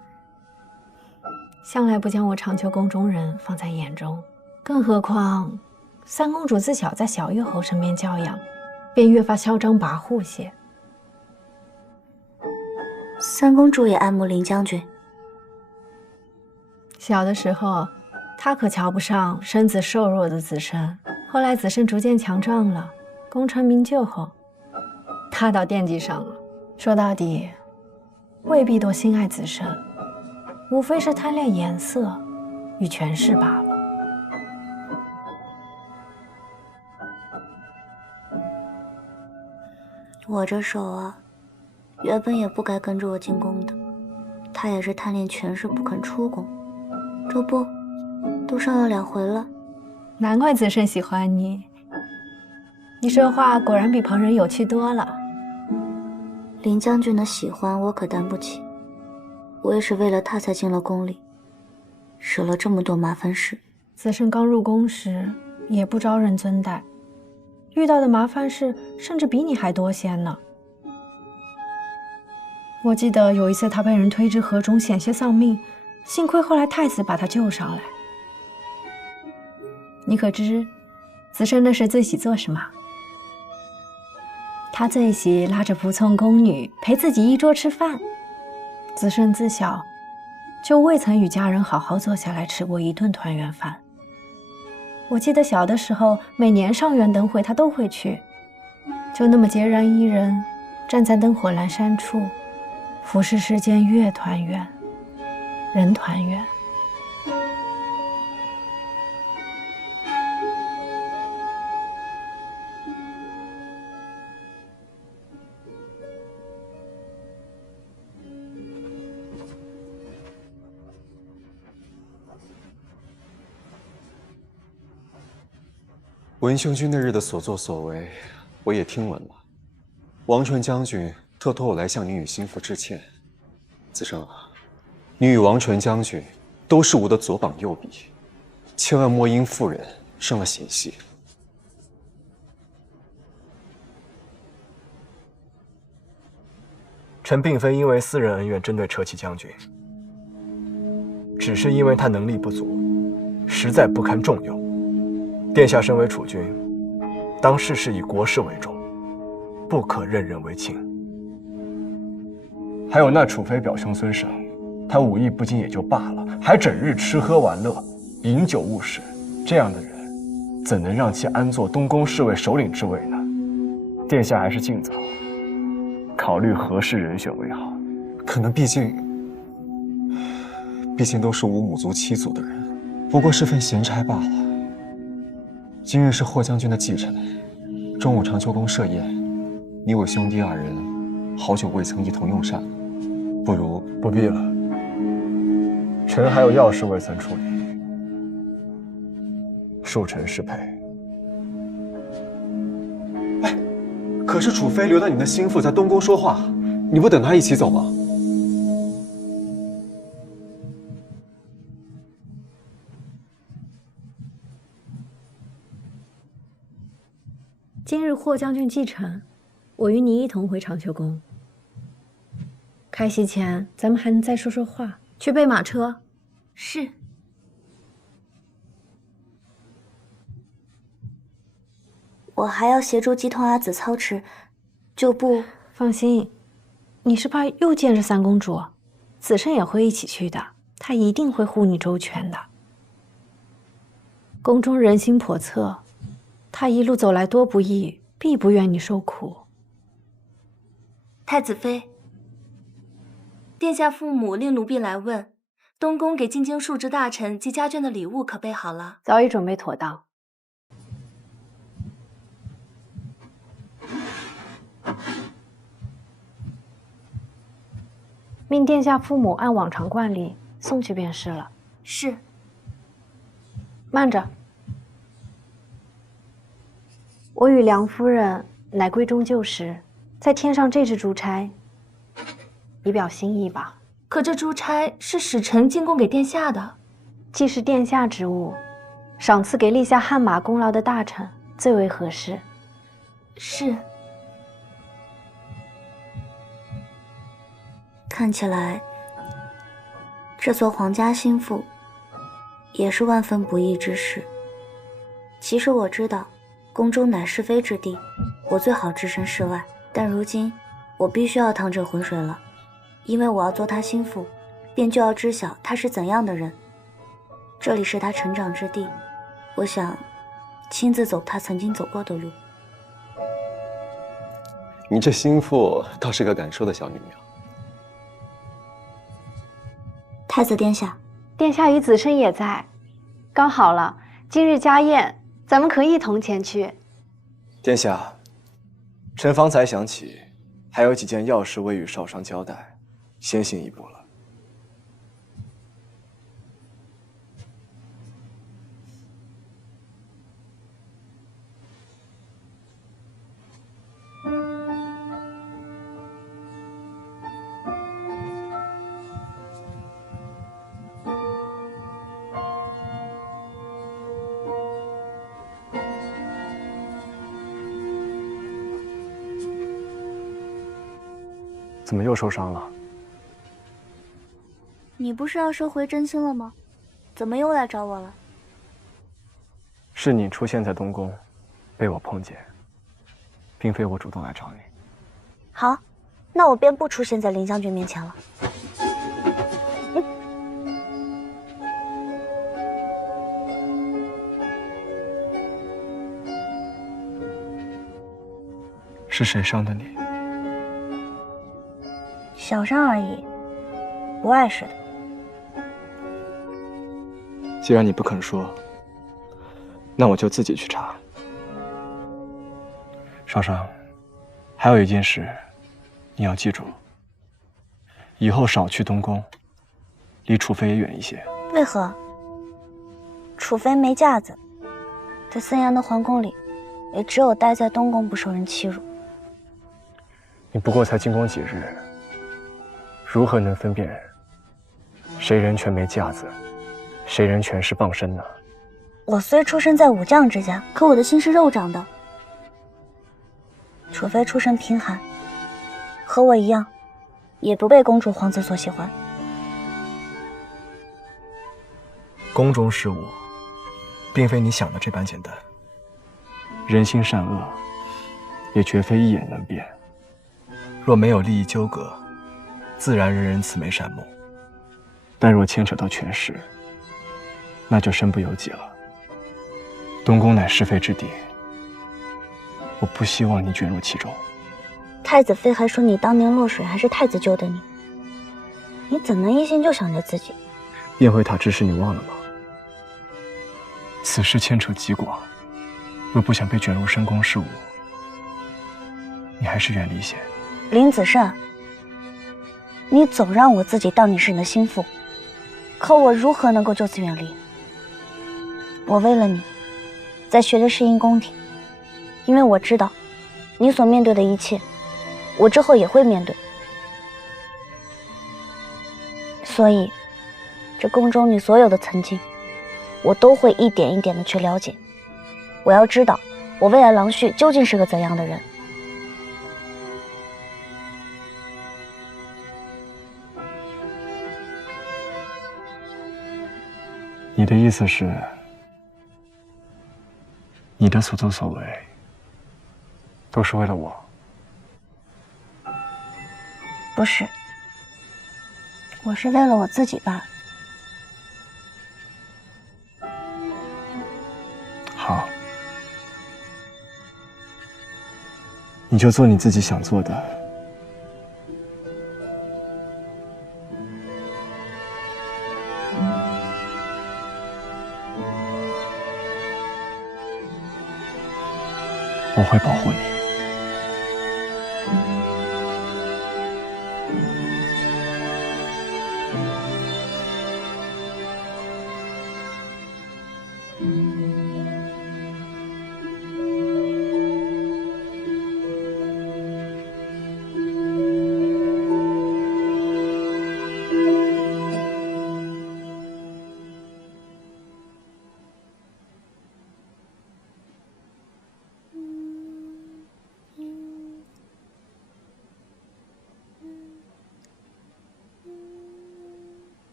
向来不将我长秋宫中人放在眼中。更何况三公主自小在小岳侯身边教养，便越发嚣张跋扈些。三公主也爱慕林将军。小的时候，她可瞧不上身子瘦弱的子申，后来子申逐渐强壮了，功成名就后，她倒惦记上了。说到底，未必多心爱子申，无非是贪恋颜色与权势罢了。我这手啊，原本也不该跟着我进宫的，他也是贪恋权势不肯出宫，这不都伤了2回了。难怪子胜喜欢你，你说话果然比旁人有趣多了。林将军的喜欢我可担不起，我也是为了他才进了宫里，惹了这么多麻烦事。子申刚入宫时也不招人尊待，遇到的麻烦事甚至比你还多些呢。我记得有一次他被人推至河中，险些丧命，幸亏后来太子把他救上来。你可知子申那时最喜做什么？他最喜拉着仆从宫女陪自己一桌吃饭。子申自小就未曾与家人好好坐下来吃过一顿团圆饭。我记得小的时候，每年上元灯会他都会去，就那么孑然一人站在灯火阑珊处，俯视世间月团圆，人团圆。文兄君那日的所作所为，我也听闻了。王纯将军特托我来向你与心腹致歉。子申啊，你与王纯将军都是吾的左膀右臂，千万莫因妇人生了嫌隙。臣并非因为私人恩怨针对车骑将军，只是因为他能力不足，实在不堪重用。殿下身为储君，当事事以国事为重，不可任人唯亲。还有那储妃表兄孙胜，他武艺不精也就罢了，还整日吃喝玩乐，饮酒误事，这样的人怎能让其安坐东宫侍卫首领之位呢？殿下还是尽早考虑合适人选为好。可能毕竟都是吾母族七族的人，不过是份闲差罢了。今日是霍将军的忌辰，中午长秋宫设宴，你我兄弟二人好久未曾一同用膳，不如不必了。臣还有要事未曾处理，恕臣失陪。可是储妃留了你的心腹在东宫说话，你不等他一起走吗？今日霍将军继承，我与你一同回长秋宫。开席前，咱们还能再说说话。去备马车。是。我还要协助姬童阿紫操持，就不放心。你是怕又见着三公主？子申也会一起去的，他一定会护你周全的。宫中人心叵测，他一路走来多不易，必不愿你受苦。太子妃，殿下父母令奴婢来问，东宫给进京述职大臣及家眷的礼物可备好了？早已准备妥当。命殿下父母按往常惯例送去便是了。是。慢着，我与梁夫人乃闺中旧识，再添上这支珠钗，以表心意吧。可这珠钗是使臣进贡给殿下的，既是殿下之物，赏赐给立下汗马功劳的大臣最为合适。是。看起来，这做皇家心腹也是万分不易之事。其实我知道，宫中乃是非之地，我最好置身事外。但如今，我必须要趟这浑水了，因为我要做他心腹，便就要知晓他是怎样的人。这里是他成长之地，我想亲自走他曾经走过的路。你这心腹倒是个敢说的小女苗。太子殿下，殿下与子申也在，刚好了，今日家宴，咱们可一同前去。殿下，臣方才想起，还有几件要事未与少商交代，先行一步了。怎么又受伤了？你不是要收回真心了吗？怎么又来找我了？是你出现在东宫，被我碰见，并非我主动来找你。好，那我便不出现在林将军面前了。是谁伤的你？小伤而已，不碍事的。既然你不肯说，那我就自己去查。少商，还有一件事，你要记住，以后少去东宫，离楚妃也远一些。为何？楚妃没架子，在森阳的皇宫里，也只有待在东宫不受人欺辱。你不过才进宫几日，如何能分辨谁人权没架子，谁人权是傍身呢？我虽出身在武将之家，可我的心是肉长的。楚妃出身贫寒，和我一样，也不被公主皇子所喜欢。宫中事务，并非你想的这般简单。人心善恶，也绝非一眼能辨。若没有利益纠葛，自然人人慈眉善目；但若牵扯到权势，那就身不由己了。东宫乃是非之地，我不希望你卷入其中。太子妃还说你当年落水还是太子救的你，你怎能一心就想着自己？宴会塔之事你忘了吗？此事牵扯极广，若不想被卷入深宫事务，你还是远离些。林子慎，你总让我自己当你是你的心腹，可我如何能够就此远离？我为了你，在学的是阴宫体，因为我知道，你所面对的一切，我之后也会面对。所以，这宫中你所有的曾经，我都会一点一点的去了解。我要知道，我未来郎婿究竟是个怎样的人。你的意思是，你的所作所为都是为了我？不是，我是为了我自己罢了。好，你就做你自己想做的。我会保护你。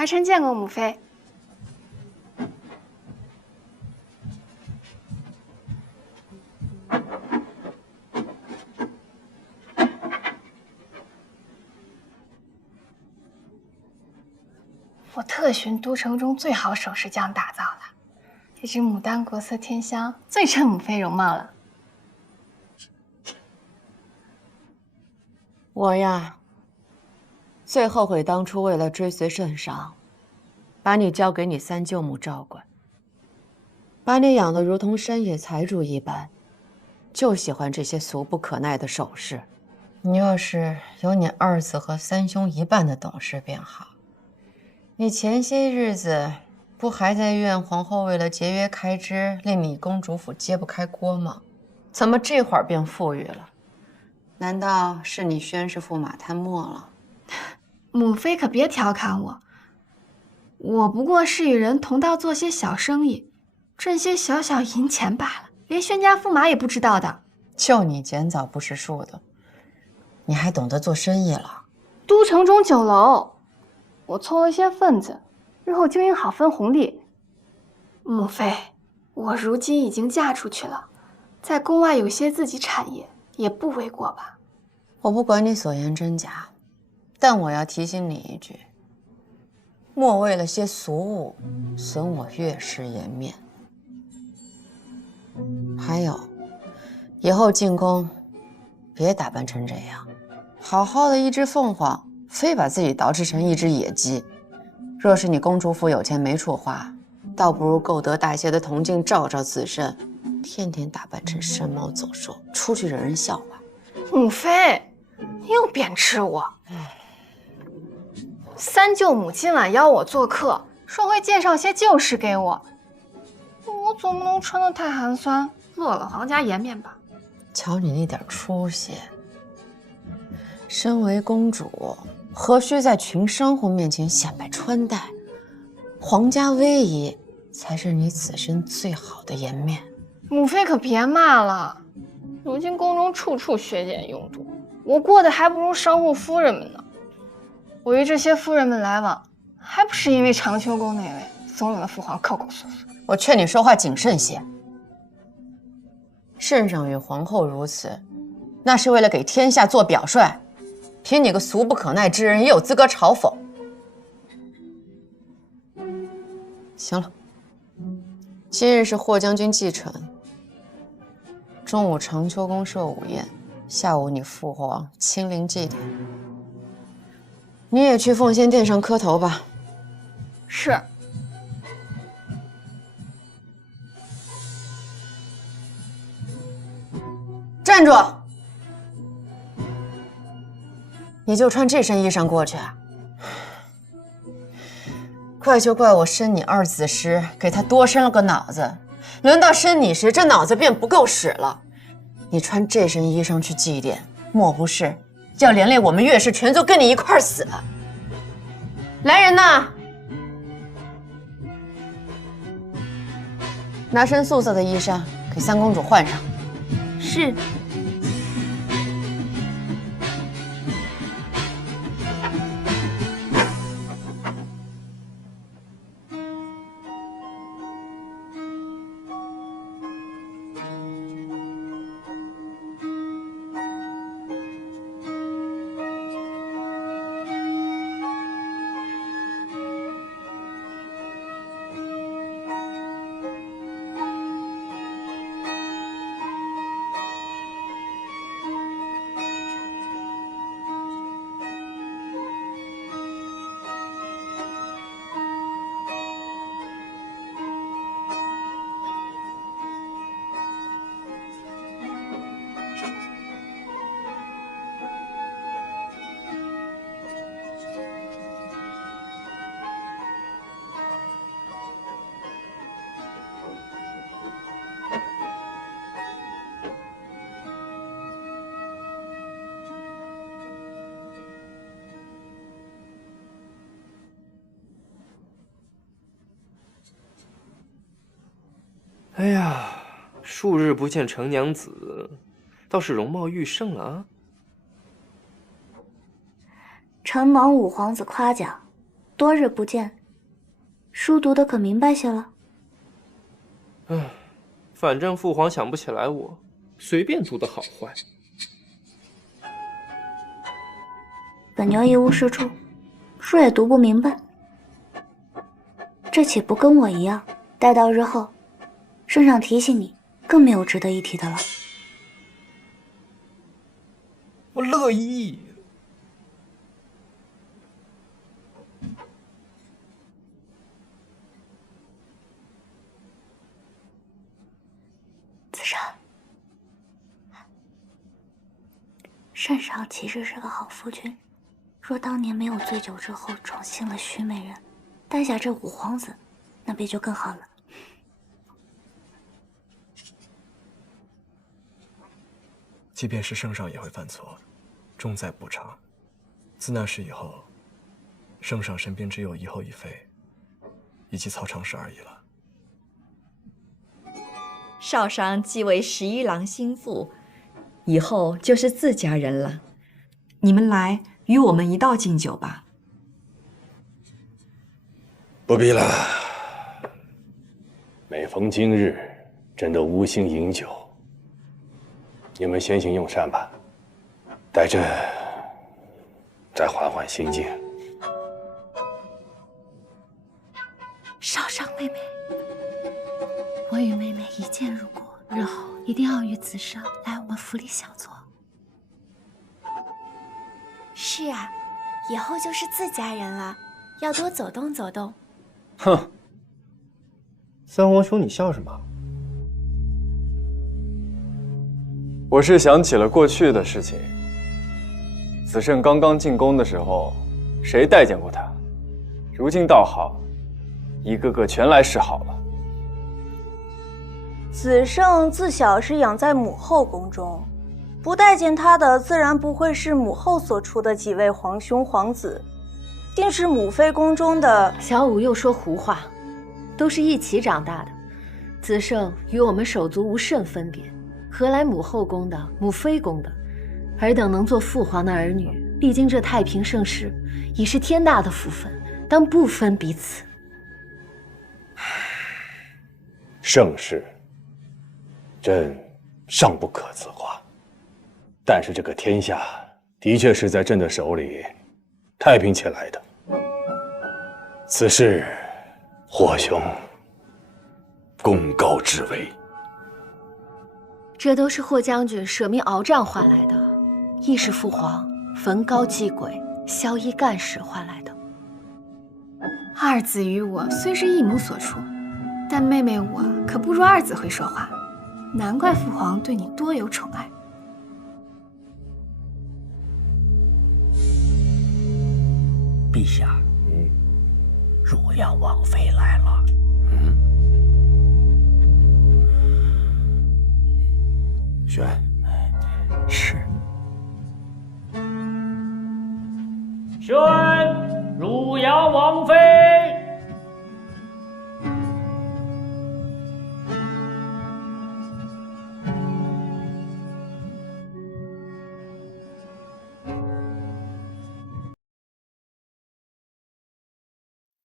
儿臣见过母妃。我特寻都城中最好首饰匠打造的，这支牡丹国色天香，最衬母妃容貌了。我呀，最后悔当初为了追随圣上，把你交给你三舅母照管，把你养得如同山野财主一般，就喜欢这些俗不可耐的首饰。你要是有你二子和三兄一半的懂事便好。你前些日子不还在怨皇后为了节约开支，令你公主府揭不开锅吗？怎么这会儿便富裕了？难道是你宣氏驸马贪墨了？母妃可别调侃我，我不过是与人同道做些小生意，挣些小小银钱罢了，连宣家驸马也不知道的。就你捡枣不识数的，你还懂得做生意了？都城中酒楼，我凑了些份子，日后经营好分红利。母妃，我如今已经嫁出去了，在宫外有些自己产业，也不为过吧？我不管你所言真假，但我要提醒你一句：莫为了些俗物损我岳氏颜面。还有，以后进宫别打扮成这样，好好的一只凤凰，非把自己捯饬成一只野鸡。若是你公主府有钱没处花，倒不如够得大些的铜镜照照自身，天天打扮成山猫走兽，出去惹人笑话。母妃，你又贬斥我。三舅母今晚邀我做客，说会介绍些旧事给我，我总不能穿得太寒酸，落了皇家颜面吧？瞧你那点出息，身为公主，何须在群商户面前显摆穿戴？皇家威仪才是你此生最好的颜面。母妃可别骂了，如今宫中处处削减用度，我过得还不如商户夫人们呢。我与这些夫人们来往，还不是因为长秋宫那位怂恿的父皇口口碎碎。我劝你说话谨慎些。圣上与皇后如此，那是为了给天下做表率。凭你个俗不可耐之人，也有资格嘲讽？行了，今日是霍将军继承，中午长秋宫设午宴，下午你父皇亲临祭典，你也去奉仙殿上磕头吧。是。站住！你就穿这身衣裳过去啊？怪就怪我生你二子时给他多生了个脑子，轮到生你时这脑子便不够使了。你穿这身衣裳去祭奠，莫不是要连累我们岳氏全族跟你一块儿死？来人呐，拿身素色的衣裳给三公主换上。是。哎呀，数日不见程娘子，倒是容貌愈盛了啊！承蒙五皇子夸奖，多日不见，书读的可明白些了？反正父皇想不起来我，随便读的好坏。本牛一无是处，书也读不明白，这岂不跟我一样？待到日后，圣上提醒你，更没有值得一提的了。我乐意。子珊，圣上其实是个好夫君，若当年没有醉酒之后宠幸了徐美人，诞下这五皇子，那便就更好了。即便是圣上也会犯错，重在补偿。自那时以后，圣上身边只有一后一妃，以及曹长氏而已了。少商既为11郎心腹，以后就是自家人了。你们来与我们一道敬酒吧。不必了，每逢今日，朕都无心饮酒。你们先行用膳吧，待朕再缓缓心境。少商妹妹，我与妹妹一见如故，日后一定要与子胜来我们府里小坐。是啊，以后就是自家人了，要多走动走动。哼，三皇兄，你笑什么？我是想起了过去的事情。子胜刚刚进宫的时候，谁待见过他？如今倒好，一个个全来示好了。子胜自小是养在母后宫中，不待见他的自然不会是母后所出的几位皇兄皇子，定是母妃宫中的。小五又说胡话，都是一起长大的。子胜与我们手足无甚分别，何来母后宫的、母妃宫的？尔等能做父皇的儿女，历经这太平盛世，已是天大的福分，当不分彼此。盛世，朕尚不可自夸，但是这个天下的确是在朕的手里太平起来的。此事，霍兄功高至伟。这都是霍将军舍命鏖战换来的，亦是父皇焚高祭鬼、宵衣干事换来的。二子与我虽是一母所出，但妹妹我可不如二子会说话，难怪父皇对你多有宠爱。陛下，汝阳王妃来了。选是。宣汝阳王妃。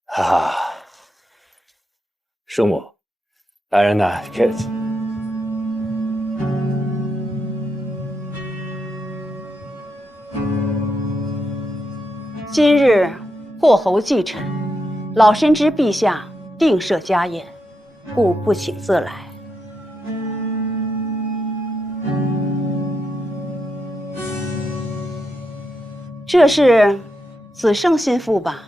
哈哈，叔母，来人呐，客气。今日霍侯继承，老身知陛下定设家宴，故不请自来。这是子胜心腹吧？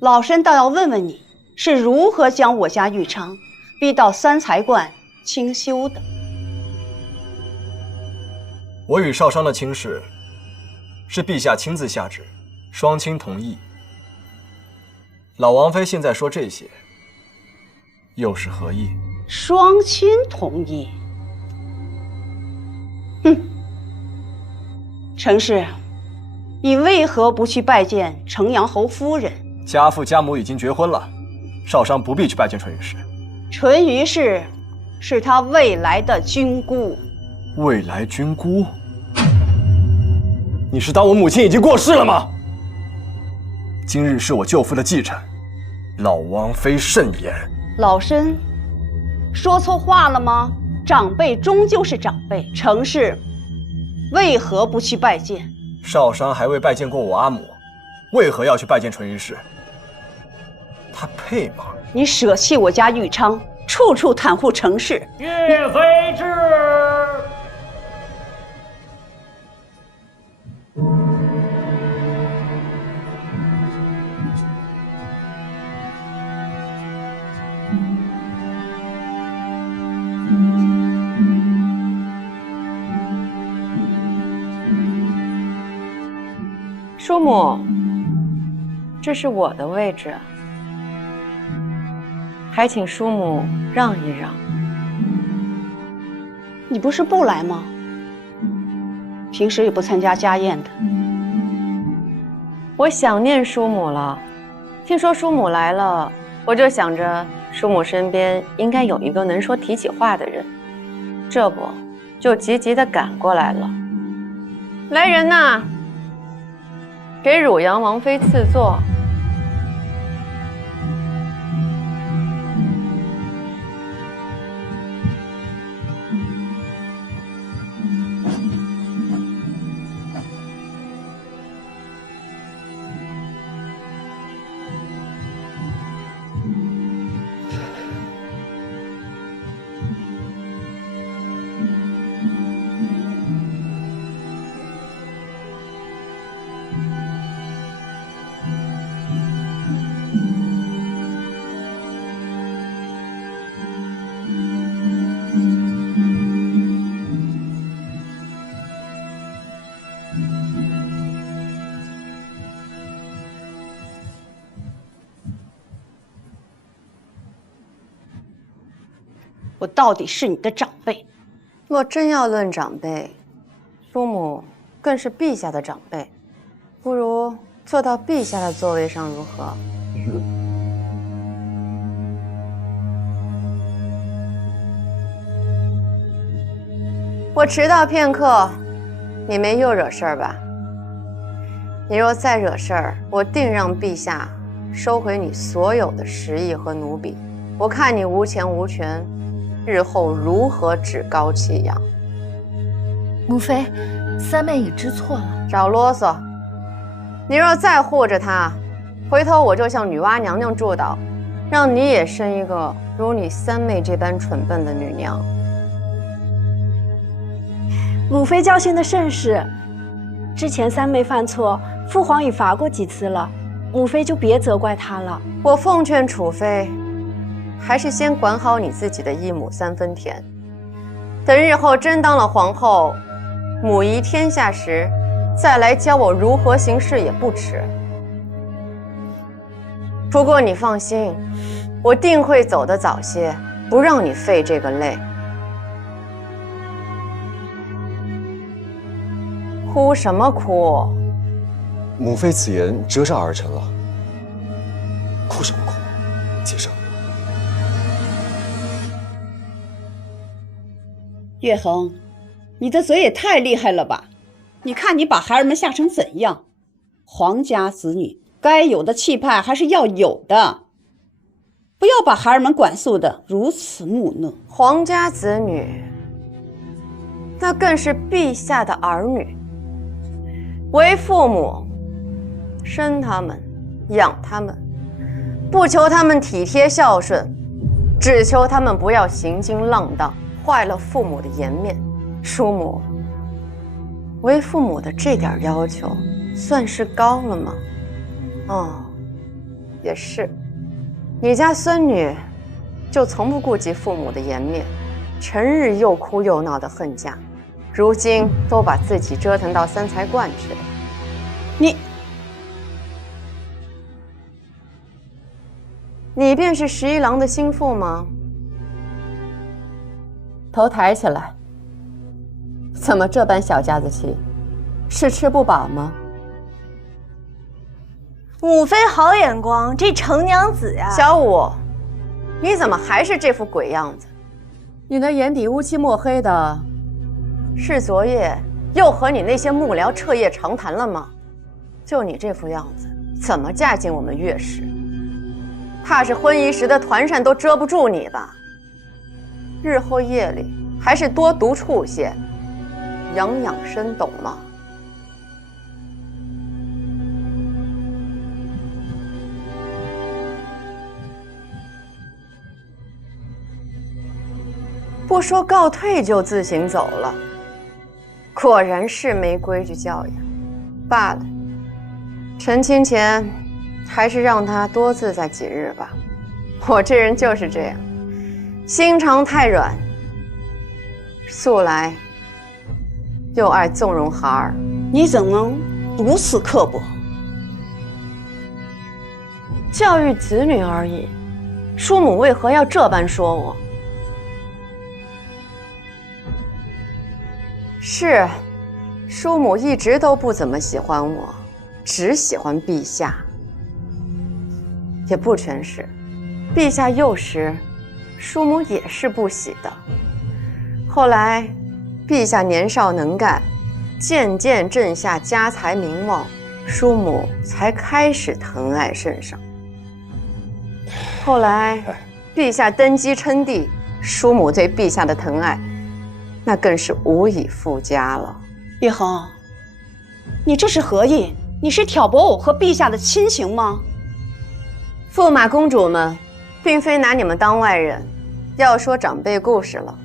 老身倒要问问你，是如何将我家玉昌逼到三才观清修的？我与少商的亲事，是陛下亲自下旨，双亲同意。老王妃现在说这些，又是何意？双亲同意？哼！程氏，你为何不去拜见城阳侯夫人？家父家母已经结婚了，少商不必去拜见淳于氏。淳于氏是他未来的君姑。未来君姑？你是当我母亲已经过世了吗？今日是我舅父的忌辰，老王妃慎言。老身说错话了吗？长辈终究是长辈，程氏为何不去拜见？少商还未拜见过我阿母，为何要去拜见淳于氏？他配吗？你舍弃我家玉昌，处处袒护程氏。岳飞至。叔母，这是我的位置，还请叔母让一让。你不是不来吗？平时也不参加家宴的。我想念叔母了。听说叔母来了，我就想着叔母身边应该有一个能说提起话的人，这不就急急地赶过来了。来人呐，给汝阳王妃赐座。我到底是你的长辈。若真要论长辈，叔母更是陛下的长辈，不如坐到陛下的座位上如何？我迟到片刻，你没又惹事儿吧？你若再惹事儿，我定让陛下收回你所有的食邑和奴婢。我看你无钱无权，日后如何趾高气扬？母妃，三妹已知错了。少啰嗦！你若再护着她，回头我就向女娲娘娘祝祷，让你也生一个如你三妹这般蠢笨的女娘。母妃教训的甚是，之前三妹犯错，父皇已罚过几次了，母妃就别责怪她了。我奉劝楚妃，还是先管好你自己的一亩三分田，等日后真当了皇后，母仪天下时，再来教我如何行事也不迟。不过你放心，我定会走得早些，不让你费这个累。哭什么哭？母妃此言折煞儿臣了。哭什么哭？妾身。岳恒，你的嘴也太厉害了吧！你看你把孩儿们吓成怎样？皇家子女该有的气派还是要有的，不要把孩儿们管束得如此木讷。皇家子女，那更是陛下的儿女。为父母，生他们，养他们，不求他们体贴孝顺，只求他们不要行径浪荡，坏了父母的颜面。叔母，为父母的这点要求，算是高了吗？哦，也是。你家孙女，就从不顾及父母的颜面，成日又哭又闹的恨嫁。如今都把自己折腾到三才观去了。你便是11郎的心腹吗？头抬起来。怎么这般小家子气？是吃不饱吗？母妃好眼光，这程娘子呀！小五，你怎么还是这副鬼样子？你的眼底乌漆墨黑的，是昨夜又和你那些幕僚彻夜长谈了吗？就你这副样子，怎么嫁进我们岳氏？怕是婚仪时的团扇都遮不住你吧？日后夜里还是多独处些，养养生，懂吗？不说告退就自行走了，果然是没规矩教养。罢了，成亲前还是让他多自在几日吧。我这人就是这样，心肠太软，素来又爱纵容孩儿。你怎能如此刻薄？教育子女而已，叔母为何要这般说我？是，叔母一直都不怎么喜欢我，只喜欢陛下，也不全是。陛下幼时，叔母也是不喜的。后来，陛下年少能干，渐渐镇下家财名望，叔母才开始疼爱圣上。后来，陛下登基称帝，叔母对陛下的疼爱，那更是无以复加了。叶恒，你这是何意？你是挑拨我和陛下的亲情吗？驸马公主们，并非拿你们当外人，要说长辈故事了。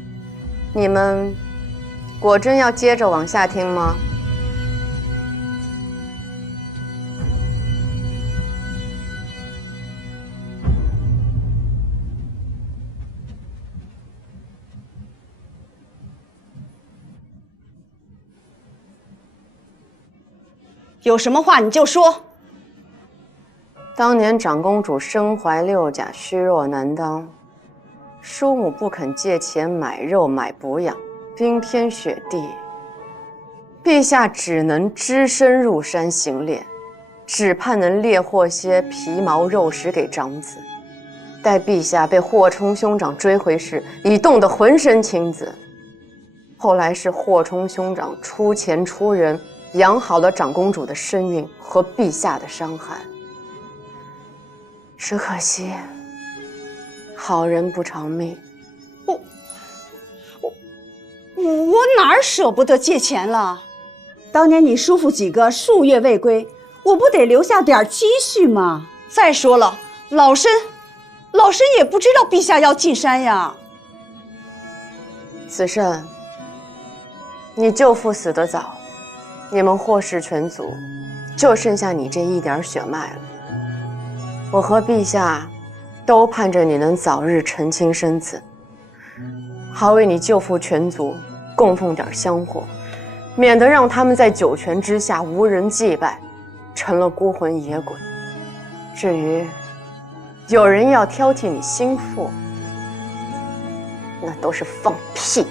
你们果真要接着往下听吗？有什么话你就说。当年长公主身怀6甲，虚弱难当，叔母不肯借钱买肉买补养，冰天雪地，陛下只能只身入山行猎，只盼能猎获些皮毛肉食给长子。待陛下被霍冲兄长追回时，已冻得浑身青紫。后来是霍冲兄长出钱出人，养好了长公主的身孕和陛下的伤寒。只可惜，好人不长命。我哪儿舍不得借钱了？当年你叔父几个数月未归，我不得留下点积蓄吗？再说了，老身也不知道陛下要进山呀。子慎，你舅父死得早，你们霍氏全族就剩下你这一点血脉了。我和陛下都盼着你能早日成亲生子，好为你舅父全族供奉点香火，免得让他们在九泉之下无人祭拜，成了孤魂野鬼。至于有人要挑剔你心腹，那都是放屁。